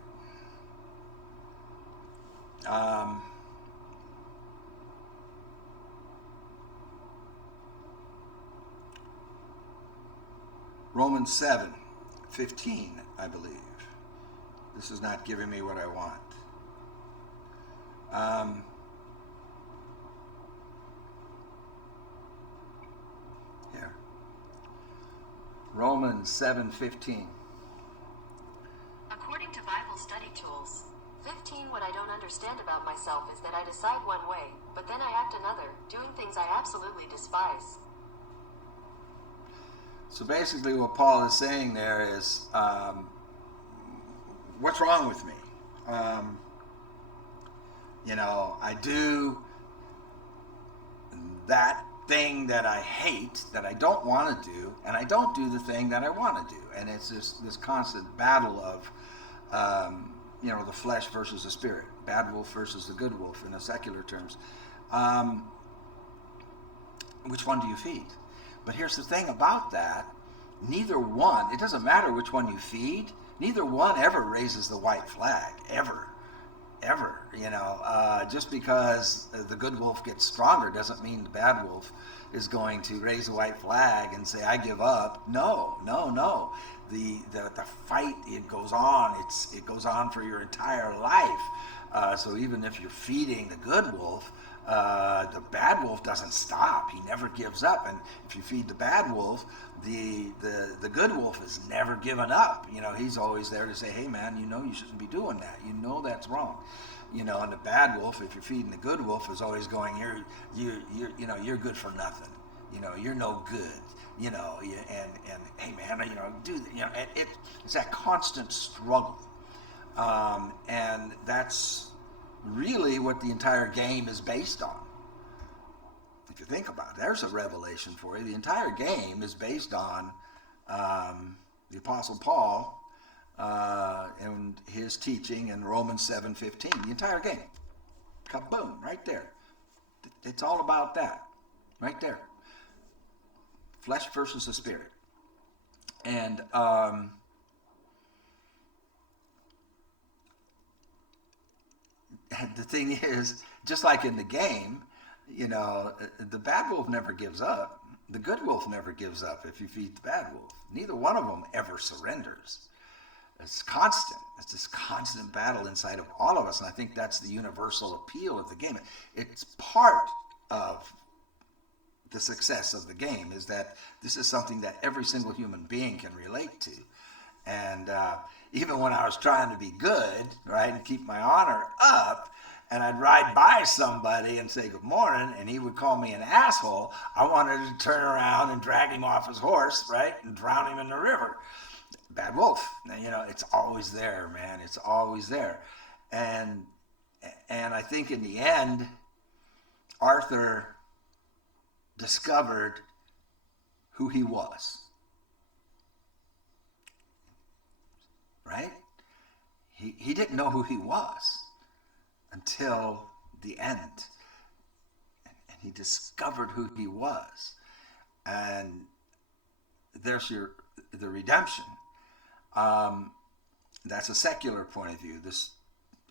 Romans 7:15, I believe. This is not giving me what I want. Here. Romans 7:15. According to Bible study tools, 15, what I don't understand about myself is that I decide one way, but then I act another, doing things I absolutely despise. So basically what Paul is saying there is, what's wrong with me? I do that thing that I hate, that I don't want to do, and I don't do the thing that I want to do. And it's this constant battle of, the flesh versus the spirit, bad wolf versus the good wolf in the secular terms. Which one do you feed? But here's the thing about that. Neither one, it doesn't matter which one you feed, neither one ever raises the white flag, ever. Just because the good wolf gets stronger doesn't mean the bad wolf is going to raise a white flag and say, I give up. No. The fight, it goes on. It goes on for your entire life. So even if you're feeding the good wolf, the bad wolf doesn't stop. He never gives up. And if you feed the bad wolf, the good wolf is never given up. He's always there to say, hey man, you shouldn't be doing that. That's wrong. And the bad wolf, if you're feeding the good wolf, is always going, you're good for nothing. You're no good. And hey man, it's that constant struggle. And that's really what the entire game is based on. If you think about it, there's a revelation for you. The entire game is based on the Apostle Paul and his teaching in Romans 7:15. The entire game. Kaboom, right there. It's all about that. Right there. Flesh versus the spirit. And the thing is, just like in the game, the bad wolf never gives up. The good wolf never gives up if you feed the bad wolf. Neither one of them ever surrenders. It's constant. It's this constant battle inside of all of us, and I think that's the universal appeal of the game. It's part of the success of the game, is that this is something that every single human being can relate to. And even when I was trying to be good, right, and keep my honor up, and I'd ride by somebody and say good morning, and he would call me an asshole, I wanted to turn around and drag him off his horse, right, and drown him in the river. Bad wolf. It's always there, man. It's always there. And I think in the end, Arthur discovered who he was. Right? He didn't know who he was until the end. And he discovered who he was. And there's the redemption. That's a secular point of view. This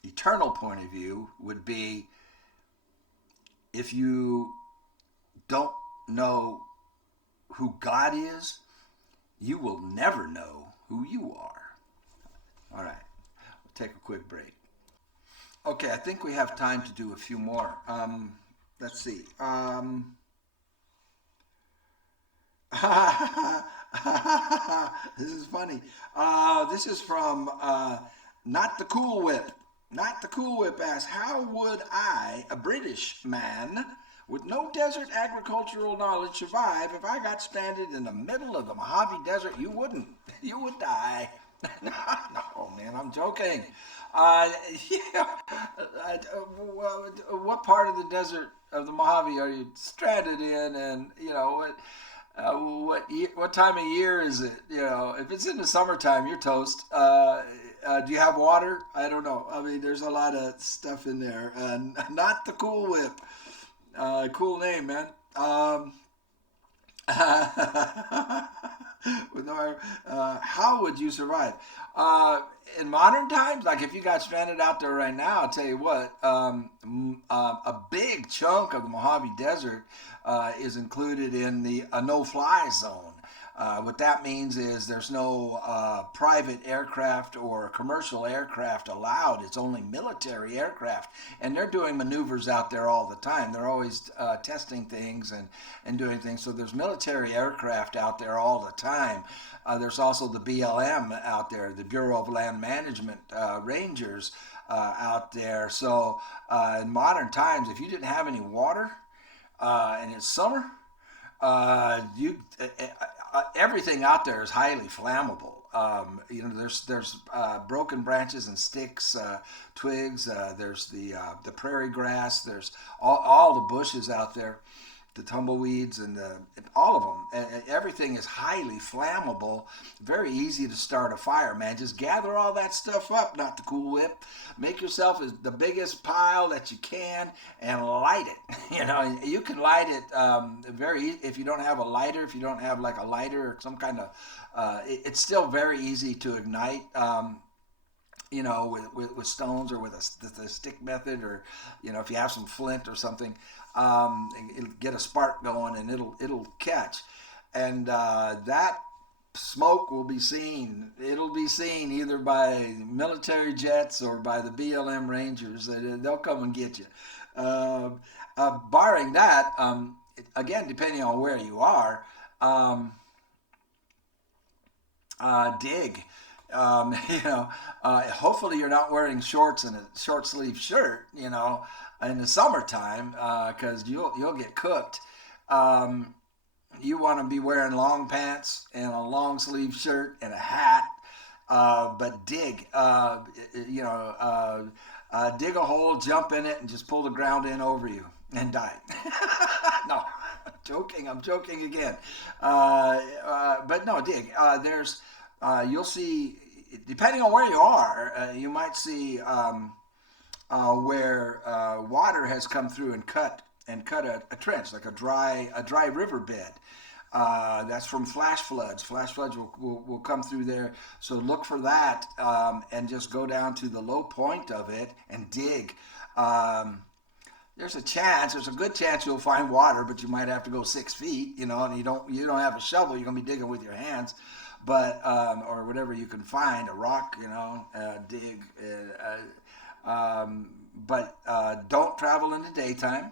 eternal point of view would be if you don't know who God is, you will never know who you are. All right, we'll take a quick break. Okay, I think we have time to do a few more. Let's see. This is funny. This is from Not the Cool Whip. Not the Cool Whip asks, how would I, a British man with no desert agricultural knowledge, survive if I got stranded in the middle of the Mojave Desert? You wouldn't. You would die. No, man, I'm joking. Yeah. What part of the desert of the Mojave are you stranded in? And, you know, what time of year is it? You know, if it's in the summertime, you're toast. Do you have water? I don't know. I mean, there's a lot of stuff in there. Not the Cool Whip. Cool name, man. How would you survive? In modern times, like if you got stranded out there right now, I'll tell you what, a big chunk of the Mojave Desert is included in the no-fly zone. What that means is there's no private aircraft or commercial aircraft allowed. It's only military aircraft. And they're doing maneuvers out there all the time. They're always testing things and doing things. So there's military aircraft out there all the time. There's also the BLM out there, the Bureau of Land Management Rangers out there. So in modern times, if you didn't have any water and it's summer, everything out there is highly flammable. You know, there's broken branches and sticks, twigs. There's the prairie grass. There's all the bushes out there, the tumbleweeds, and all of them. Everything is highly flammable. Very easy to start a fire, man. Just gather all that stuff up. Not the Cool Whip. Make yourself the biggest pile that you can and light it. You know, you can light it if you don't have a lighter, if you don't have like a lighter or some kind of, it's still very easy to ignite. You know, with stones or with the stick method, or, you know, if you have some flint or something, it'll get a spark going and it'll catch. And that smoke will be seen. It'll be seen either by military jets or by the BLM Rangers. They'll come and get you. Barring that, again, depending on where you are, dig. You know, hopefully you're not wearing shorts and a short sleeve shirt, you know, in the summertime, because you'll get cooked. You want to be wearing long pants and a long sleeve shirt and a hat, but dig. You know, dig a hole, jump in it, and just pull the ground in over you and die. No, I'm joking again. But no, dig. You'll see, depending on where you are, you might see where water has come through and cut a trench, like a dry riverbed. That's from flash floods. Flash floods will come through there. So look for that and just go down to the low point of it and dig. There's a good chance you'll find water, but you might have to go 6 feet, you know, and you don't have a shovel. You're gonna be digging with your hands. But or whatever you can find, a rock, you know, dig. But don't travel in the daytime.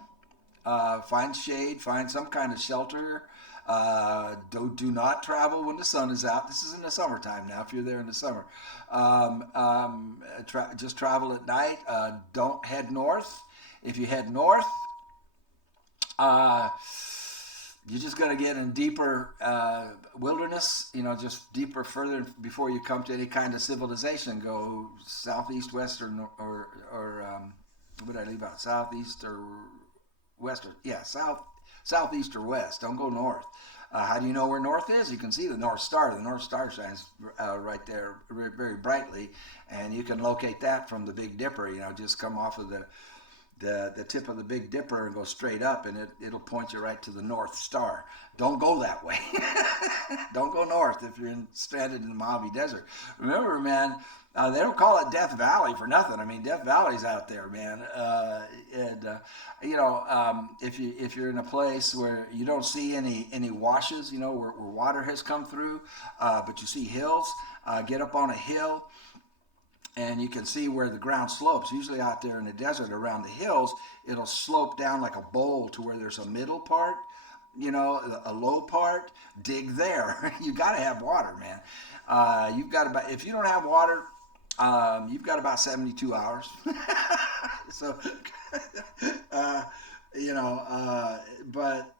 Find shade, find some kind of shelter. Do not travel when the sun is out. This is in the summertime now, if you're there in the summer. Just travel at night. Don't head north. If you head north, you're just going to get in deeper wilderness, you know, just deeper further before you come to any kind of civilization. Go southeast, west, or what did I leave out? Southeast or west? Yeah, southeast or west. Don't go north. How do you know where north is? You can see the North Star. The North Star shines right there very, very brightly, and you can locate that from the Big Dipper. You know, just come off of the tip of the Big Dipper and go straight up, and it'll point you right to the North Star. Don't go that way. Don't go north if you're stranded in the Mojave Desert. Remember, man, they don't call it Death Valley for nothing. I mean, Death Valley's out there, man. if you're in a place where you don't see any washes, where water has come through, but you see hills, get up on a hill, and you can see where the ground slopes. Usually out there in the desert around the hills, it'll slope down like a bowl to where there's a middle part, a low part. Dig there. You got to have water, man. If you don't have water, you've got about 72 hours. So, but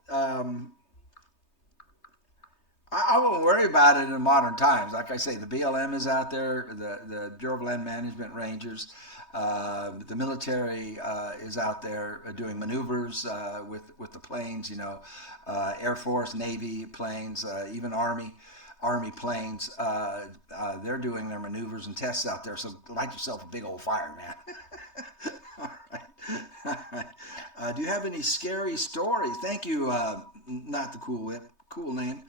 I won't worry about it in modern times. Like I say, the BLM is out there, the Bureau of Land Management Rangers, the military is out there doing maneuvers with the planes, Air Force, Navy planes, even Army planes. They're doing their maneuvers and tests out there. So light yourself a big old fire, man. All right. Do you have any scary stories? Thank you, not the Cool Whip, cool name.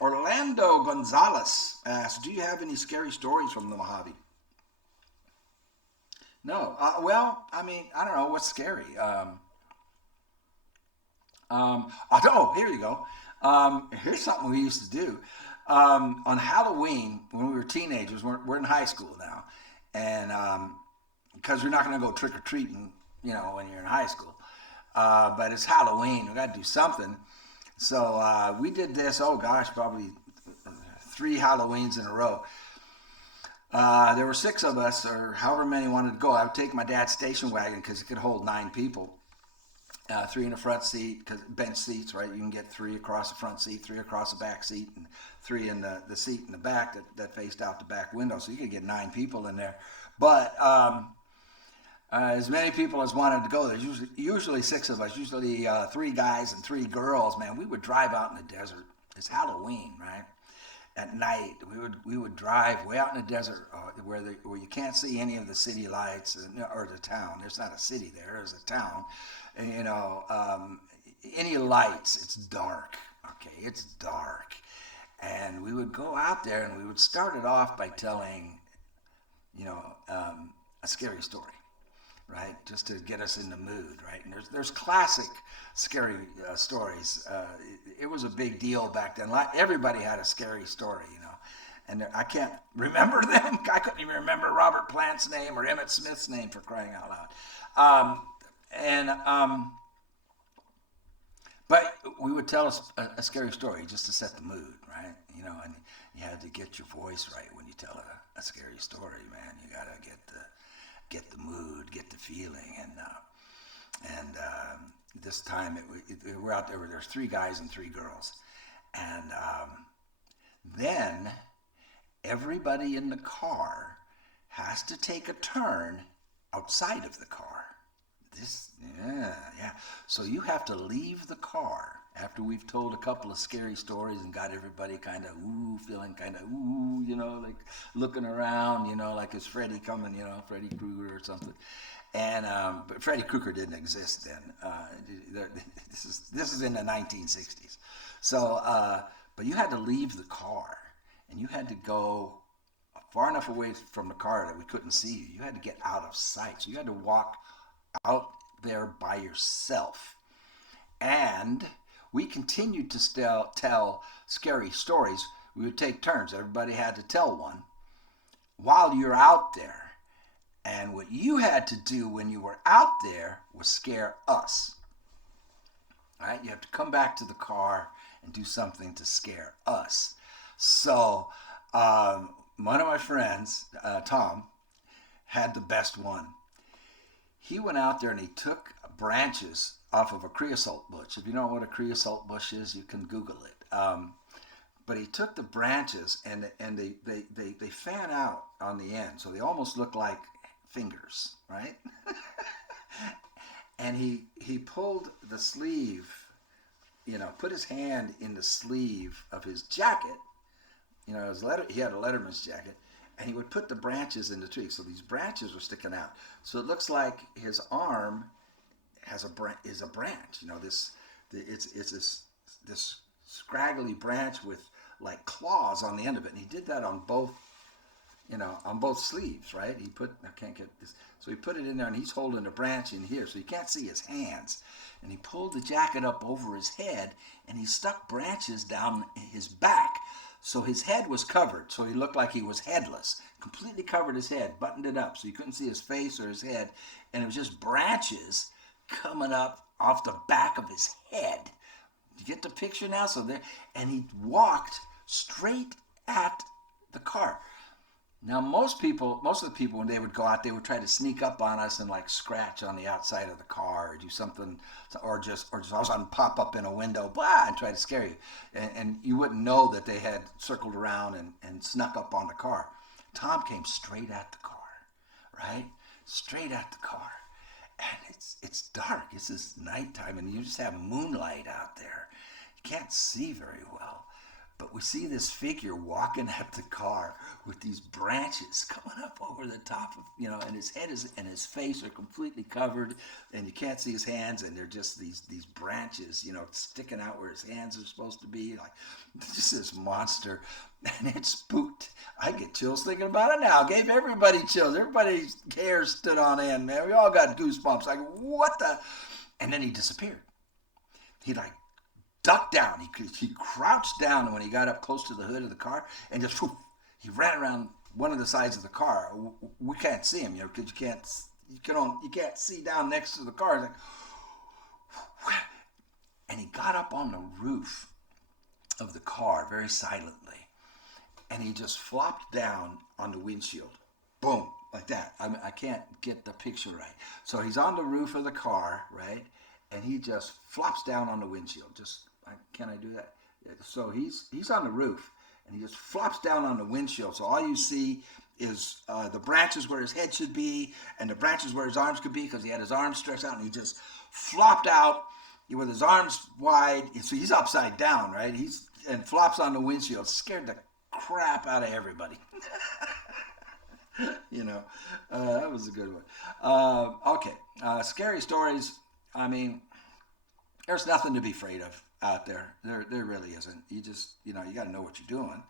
Orlando Gonzalez asks, do you have any scary stories from the Mojave? No. Well, I mean, I don't know what's scary. Here you go. Here's something we used to do. On Halloween, when we were teenagers, we're in high school now, and because you're not going to go trick-or-treating, when you're in high school. But it's Halloween. We got to do something. So we did this, probably 3 Halloweens in a row. There were 6 of us, or however many wanted to go. I would take my dad's station wagon because it could hold 9 people. 3 in the front seat, because bench seats, right? You can get 3 across the front seat, 3 across the back seat, and 3 in the seat in the back that faced out the back window. So you could get 9 people in there. But as many people as wanted to go, there's usually 6 of us, usually 3 guys and 3 girls. Man, we would drive out in the desert. It's Halloween, right? At night, we would drive way out in the desert where you can't see any of the city lights or the town. There's not a city there. There's a town. And, any lights, it's dark. Okay, it's dark. And we would go out there and we would start it off by telling, a scary story, right? Just to get us in the mood, right? And there's classic scary stories. It was a big deal back then. Everybody had a scary story, and I can't remember them. I couldn't even remember Robert Plant's name or Emmett Smith's name, for crying out loud. But we would tell a scary story just to set the mood, right? And you had to get your voice right when you tell a scary story, man. You gotta get the mood, get the feeling, and this time we're out there where there's 3 guys and 3 girls, and then everybody in the car has to take a turn outside of the car. So you have to leave the car after we've told a couple of scary stories and got everybody kind of feeling kind of like looking around, like is Freddy coming, Freddy Krueger or something. And but Freddy Krueger didn't exist then. This is in the 1960s. So but you had to leave the car and you had to go far enough away from the car that we couldn't see you. You had to get out of sight. So you had to walk out there by yourself. And we continued to tell scary stories. We would take turns. Everybody had to tell one while you're out there. And what you had to do when you were out there was scare us. All right? You have to come back to the car and do something to scare us. So one of my friends, Tom, had the best one. He went out there and he took branches off of a creosote bush. If you don't know what a creosote bush is, you can Google it. But he took the branches and they fan out on the end, so they almost look like fingers, right? And he pulled the sleeve, put his hand in the sleeve of his jacket. He had a Letterman's jacket. And he would put the branches in the tree. So these branches were sticking out. So it looks like his arm is a branch. It's this scraggly branch with like claws on the end of it. And he did that on both on both sleeves, right? I can't get this. So he put it in there, and he's holding a branch in here, so you can't see his hands. And he pulled the jacket up over his head, and he stuck branches down his back. So his head was covered, so he looked like he was headless. Completely covered his head, buttoned it up, so you couldn't see his face or his head. And it was just branches coming up off the back of his head. You get the picture now? And he walked straight at the car. Now, most of the people, when they would go out, they would try to sneak up on us and like scratch on the outside of the car or do something, or just all of a sudden pop up in a window, blah, and try to scare you. And you wouldn't know that they had circled around and snuck up on the car. Tom came straight at the car, right? Straight at the car. And it's dark. It's this nighttime, and you just have moonlight out there. You can't see very well. But we see this figure walking at the car with these branches coming up over the top of, and his head and his face are completely covered, and you can't see his hands, and they're just these branches, sticking out where his hands are supposed to be, like just this monster, and it spooked. I get chills thinking about it now. Gave everybody chills. Everybody's hair stood on end, man. We all got goosebumps. Like, what the? And then he disappeared. He ducked down. He crouched down, and when he got up close to the hood of the car, and just he ran around one of the sides of the car. We can't see him, because you can't see down next to the car. Like, and he got up on the roof of the car very silently, and he just flopped down on the windshield. Boom, like that. I can't get the picture right. So he's on the roof of the car, right? And he just flops down on the windshield. Can I do that? So he's on the roof, and he just flops down on the windshield. So all you see is the branches where his head should be, and the branches where his arms could be, because he had his arms stretched out, and he just flopped out with his arms wide. So he's upside down, right? And flops on the windshield. Scared the crap out of everybody. That was a good one. Okay, scary stories. I mean, there's nothing to be afraid of out there. There really isn't. You just, you got to know what you're doing.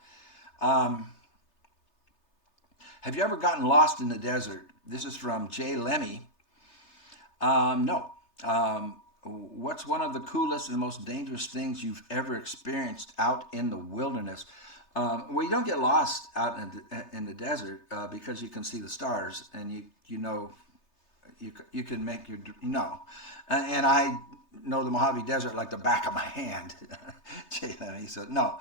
Have you ever gotten lost in the desert? This is from Jay Lemmy. No. What's one of the coolest and most dangerous things you've ever experienced out in the wilderness? Well, you don't get lost out in the desert because you can see the stars, and you can make and I know the Mojave Desert like the back of my hand. He said no.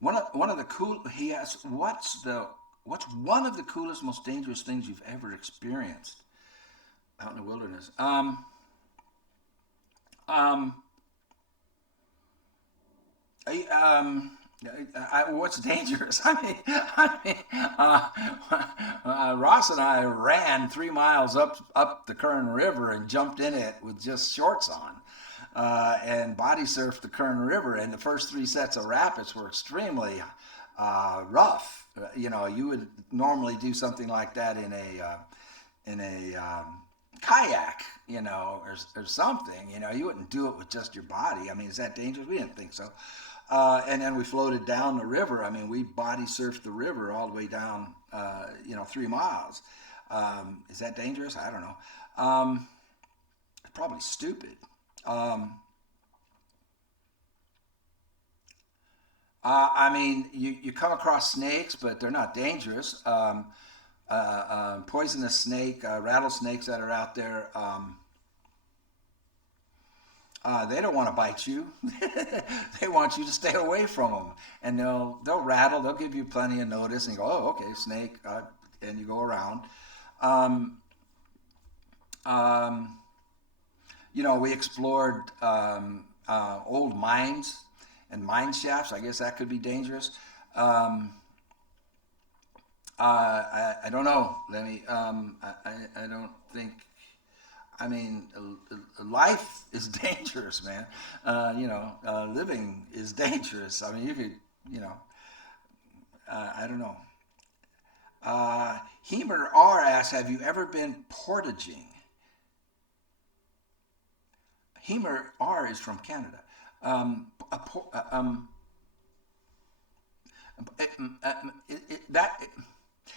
One of the cool. He asked, what's one of the coolest, most dangerous things you've ever experienced out in the wilderness? What's dangerous? Ross and I ran 3 miles up the Kern River and jumped in it with just shorts on, and body surfed the Kern River. And the first 3 sets of rapids were extremely rough. You would normally do something like that in a kayak, or something. You wouldn't do it with just your body. Is that dangerous? We didn't think so. And then we floated down the river. We body surfed the river all the way down, 3 miles. Is that dangerous? I don't know. It's probably stupid. You come across snakes, but they're not dangerous. Poisonous snake, rattlesnakes that are out there, they don't want to bite you. They want you to stay away from them, and they'll rattle. They'll give you plenty of notice, and you go, oh, okay, snake, and you go around. We explored old mines and mine shafts. I guess that could be dangerous. I don't know, Lenny. I don't think. Life is dangerous, man. Living is dangerous. You could, I don't know. Hemer R asks, have you ever been portaging? Hemer R is from Canada.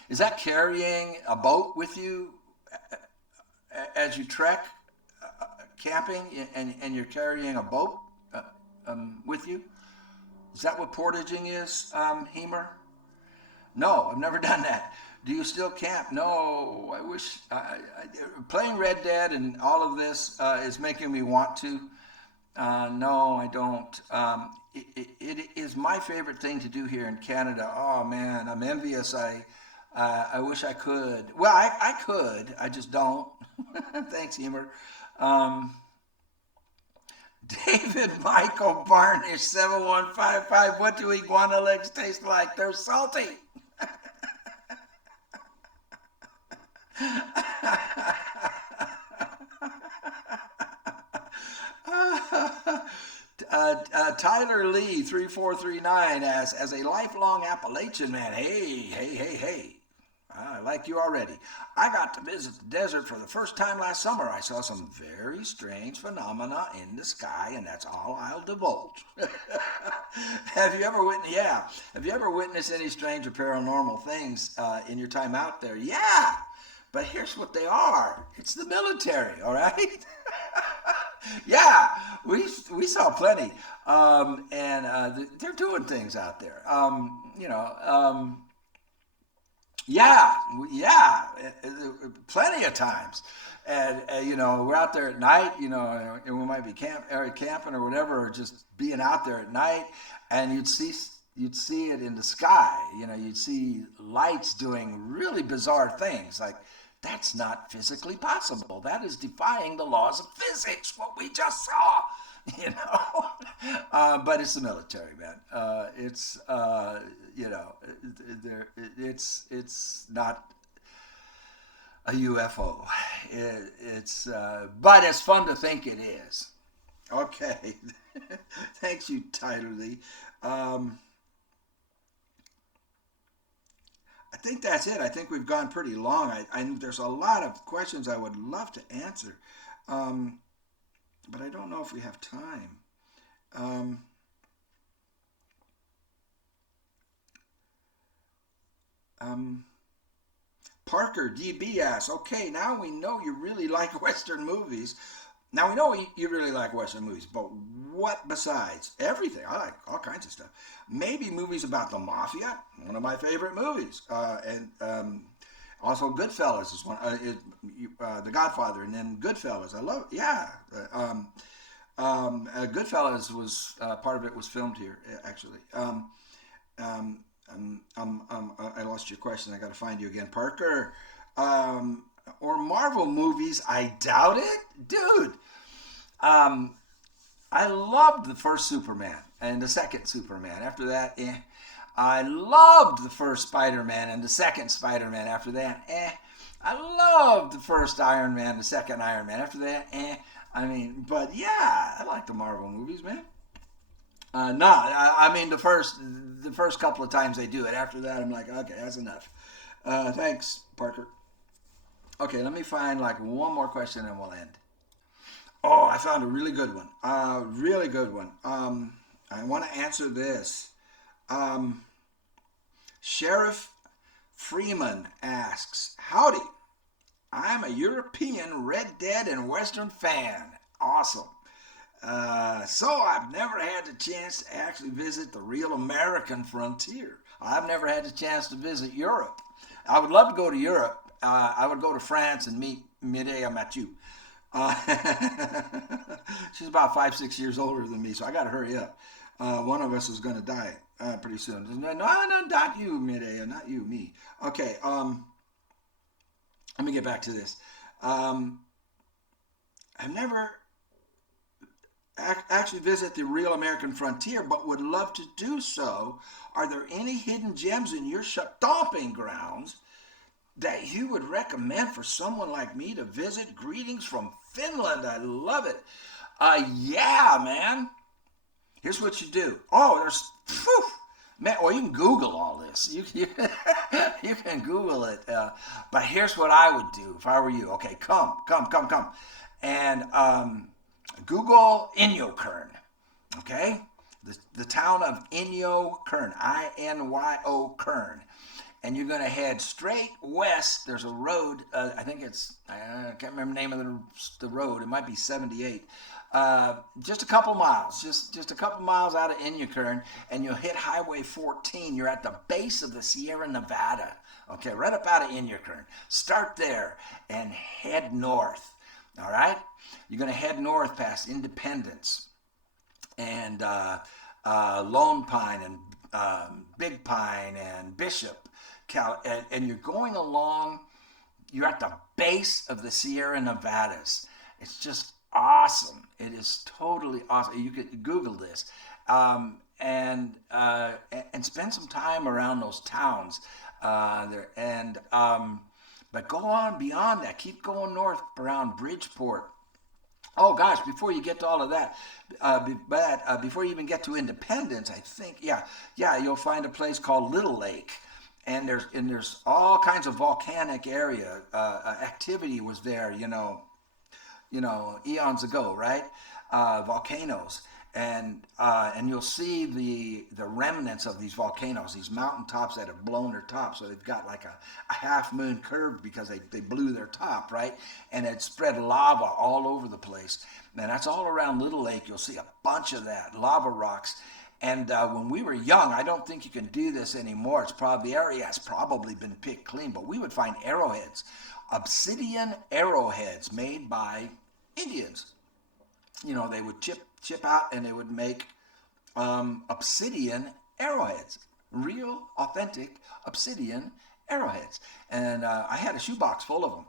Is that carrying a boat with you as you trek camping, and you're carrying a boat with you? Is that what portaging is, Hemer? No, I've never done that. Do you still camp? No, I wish. Playing Red Dead and all of this is making me want to. No, I don't. It is my favorite thing to do here in Canada. Oh man, I'm envious. I wish I could. Well, I could. I just don't. Thanks, Hemer. David Michael Barnish 7155. What do iguana legs taste like? They're salty. Tyler Lee 3439 asks, as a lifelong Appalachian man, hey, I like you already. I got to visit the desert for the first time last summer. I saw some very strange phenomena in the sky, and that's all I'll divulge. Have you ever witnessed any strange or paranormal things in your time out there? Yeah, but here's what they are. It's the military, all right? Yeah, we saw plenty, and they're doing things out there. Yeah, plenty of times. And we're out there at night, and we might be camping or whatever, or just being out there at night, and you'd see it in the sky. You'd see lights doing really bizarre things. Like, that's not physically possible. That is defying the laws of physics, what we just saw. But it's the military, man. It's not a UFO. But it's fun to think it is. Okay. Thanks you, Tyler Lee. I think that's it. I think we've gone pretty long. There's a lot of questions I would love to answer, but I don't know if we have time. Parker DB asks, okay, now we know you really like Western movies. Now we know you really like Western movies, but what besides? Everything. I like all kinds of stuff. Maybe movies about the mafia, one of my favorite movies. And also Goodfellas is one. The Godfather, and then Goodfellas. I love it. Yeah. Goodfellas was part of it was filmed here, actually. I lost your question. I got to find you again, Parker. Or Marvel movies? I doubt it, dude. I loved the first Superman and the second Superman. After that, I loved the first Spider-Man and the second Spider-Man. After that, I loved the first Iron Man, the second Iron Man. After that, but yeah, I like the Marvel movies, man. The first couple of times they do it. After that, I'm like, okay, that's enough. Thanks, Parker. Okay, let me find one more question and we'll end. Oh, I found a really good one. Really good one. I want to answer this. Sheriff Freeman asks, howdy. I'm a European Red Dead and Western fan. Awesome. So I've never had the chance to actually visit the real American frontier. I've never had the chance to visit Europe. I would love to go to Europe. I would go to France and meet Mireille Mathieu. She's about 5-6 years older than me, so I got to hurry up. One of us is going to die pretty soon. No, not you, Mireille, not you, me. Okay, let me get back to this. I've never actually visit the real American frontier, but would love to do so. Are there any hidden gems in your stomping grounds that you would recommend for someone like me to visit? Greetings from Finland. I love it. Yeah, man. Here's what you do. Oh, man, well, you can Google all this. You can Google it. But here's what I would do if I were you. Okay, come. And Google Inyokern. Okay? the town of Inyo Kern, Inyo Kern. And you're going to head straight west. There's a road. I think I can't remember the name of the road. It might be 78. Just a couple miles. Just a couple miles out of Inyakern, and you'll hit Highway 14. You're at the base of the Sierra Nevada. Okay, right up out of Inyakern. Start there and head north. All right? You're going to head north past Independence and Lone Pine and Big Pine and Bishop. And you're going along, you're at the base of the Sierra Nevadas. It's just awesome. It is totally awesome. You could Google this and spend some time around those towns there. But go on beyond that. Keep going north around Bridgeport. Oh gosh! Before you get to all of that, before you even get to Independence, I think, you'll find a place called Little Lake. And there's all kinds of volcanic area activity was there, eons ago, right? Volcanoes, and you'll see the remnants of these volcanoes, these mountaintops that have blown their top, so they've got like a half moon curve because they blew their top, right? And it spread lava all over the place. And that's all around Little Lake. You'll see a bunch of that lava rocks. And when we were young, I don't think you can do this anymore. The area has probably been picked clean, but we would find arrowheads, obsidian arrowheads made by Indians. They would chip out and they would make obsidian arrowheads, real, authentic obsidian arrowheads. And I had a shoebox full of them.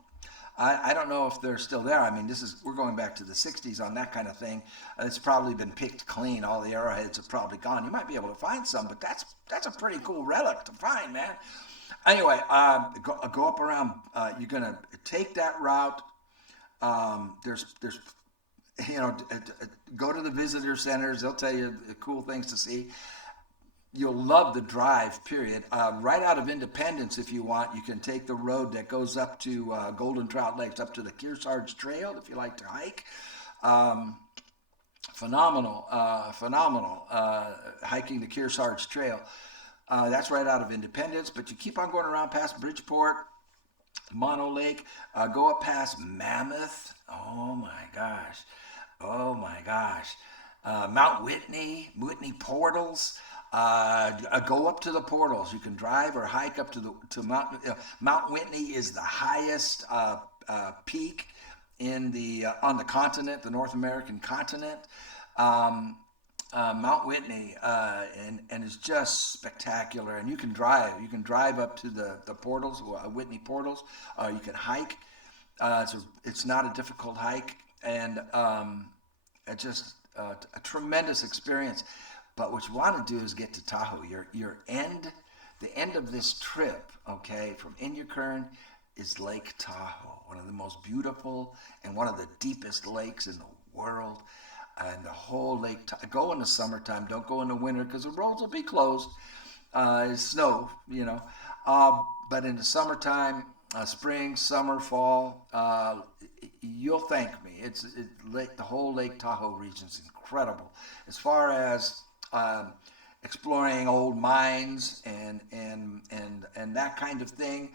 I don't know if they're still there. I mean, we're going back to the 60s on that kind of thing. It's probably been picked clean. All the arrowheads have probably gone. You might be able to find some, but that's a pretty cool relic to find, man. Anyway, go up around. You're gonna take that route. There's go to the visitor centers. They'll tell you the cool things to see. You'll love the drive, period. Right out of Independence, if you want, you can take the road that goes up to Golden Trout Lakes, up to the Kearsarge Trail, if you like to hike. Phenomenal hiking the Kearsarge Trail. That's right out of Independence, but you keep on going around past Bridgeport, Mono Lake, go up past Mammoth. Oh my gosh. Mount Whitney Portals. Go up to the portals. You can drive or hike up to Mount Whitney is the highest peak on the continent, the North American continent. Mount Whitney, and it's just spectacular. And you can drive up to the portals, Whitney portals. You can hike. It's not a difficult hike, and it's just a tremendous experience. But what you want to do is get to Tahoe. The end of this trip, okay, from Inyakern is Lake Tahoe, one of the most beautiful and one of the deepest lakes in the world. And the whole lake, go in the summertime, don't go in the winter because the roads will be closed. It's snow, but in the summertime, spring, summer, fall, you'll thank me. The whole Lake Tahoe region is incredible. As far as exploring old mines and that kind of thing,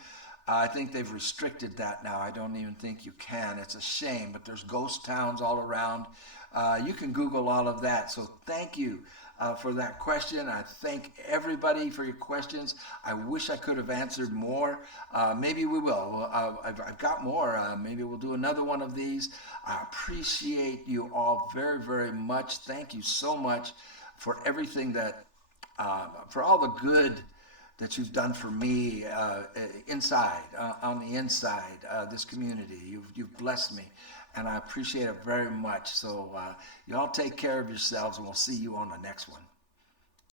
I think they've restricted that now. I don't even think you can. It's a shame, but there's ghost towns all around. You can Google all of that. So thank you for that question. I thank everybody for your questions. I wish I could have answered more. Maybe we will. I've got more. Maybe we'll do another one of these. I appreciate you all very, very much. Thank you so much for everything for all the good that you've done for me inside, on the inside, this community. You've blessed me, and I appreciate it very much. So you all take care of yourselves, and we'll see you on the next one.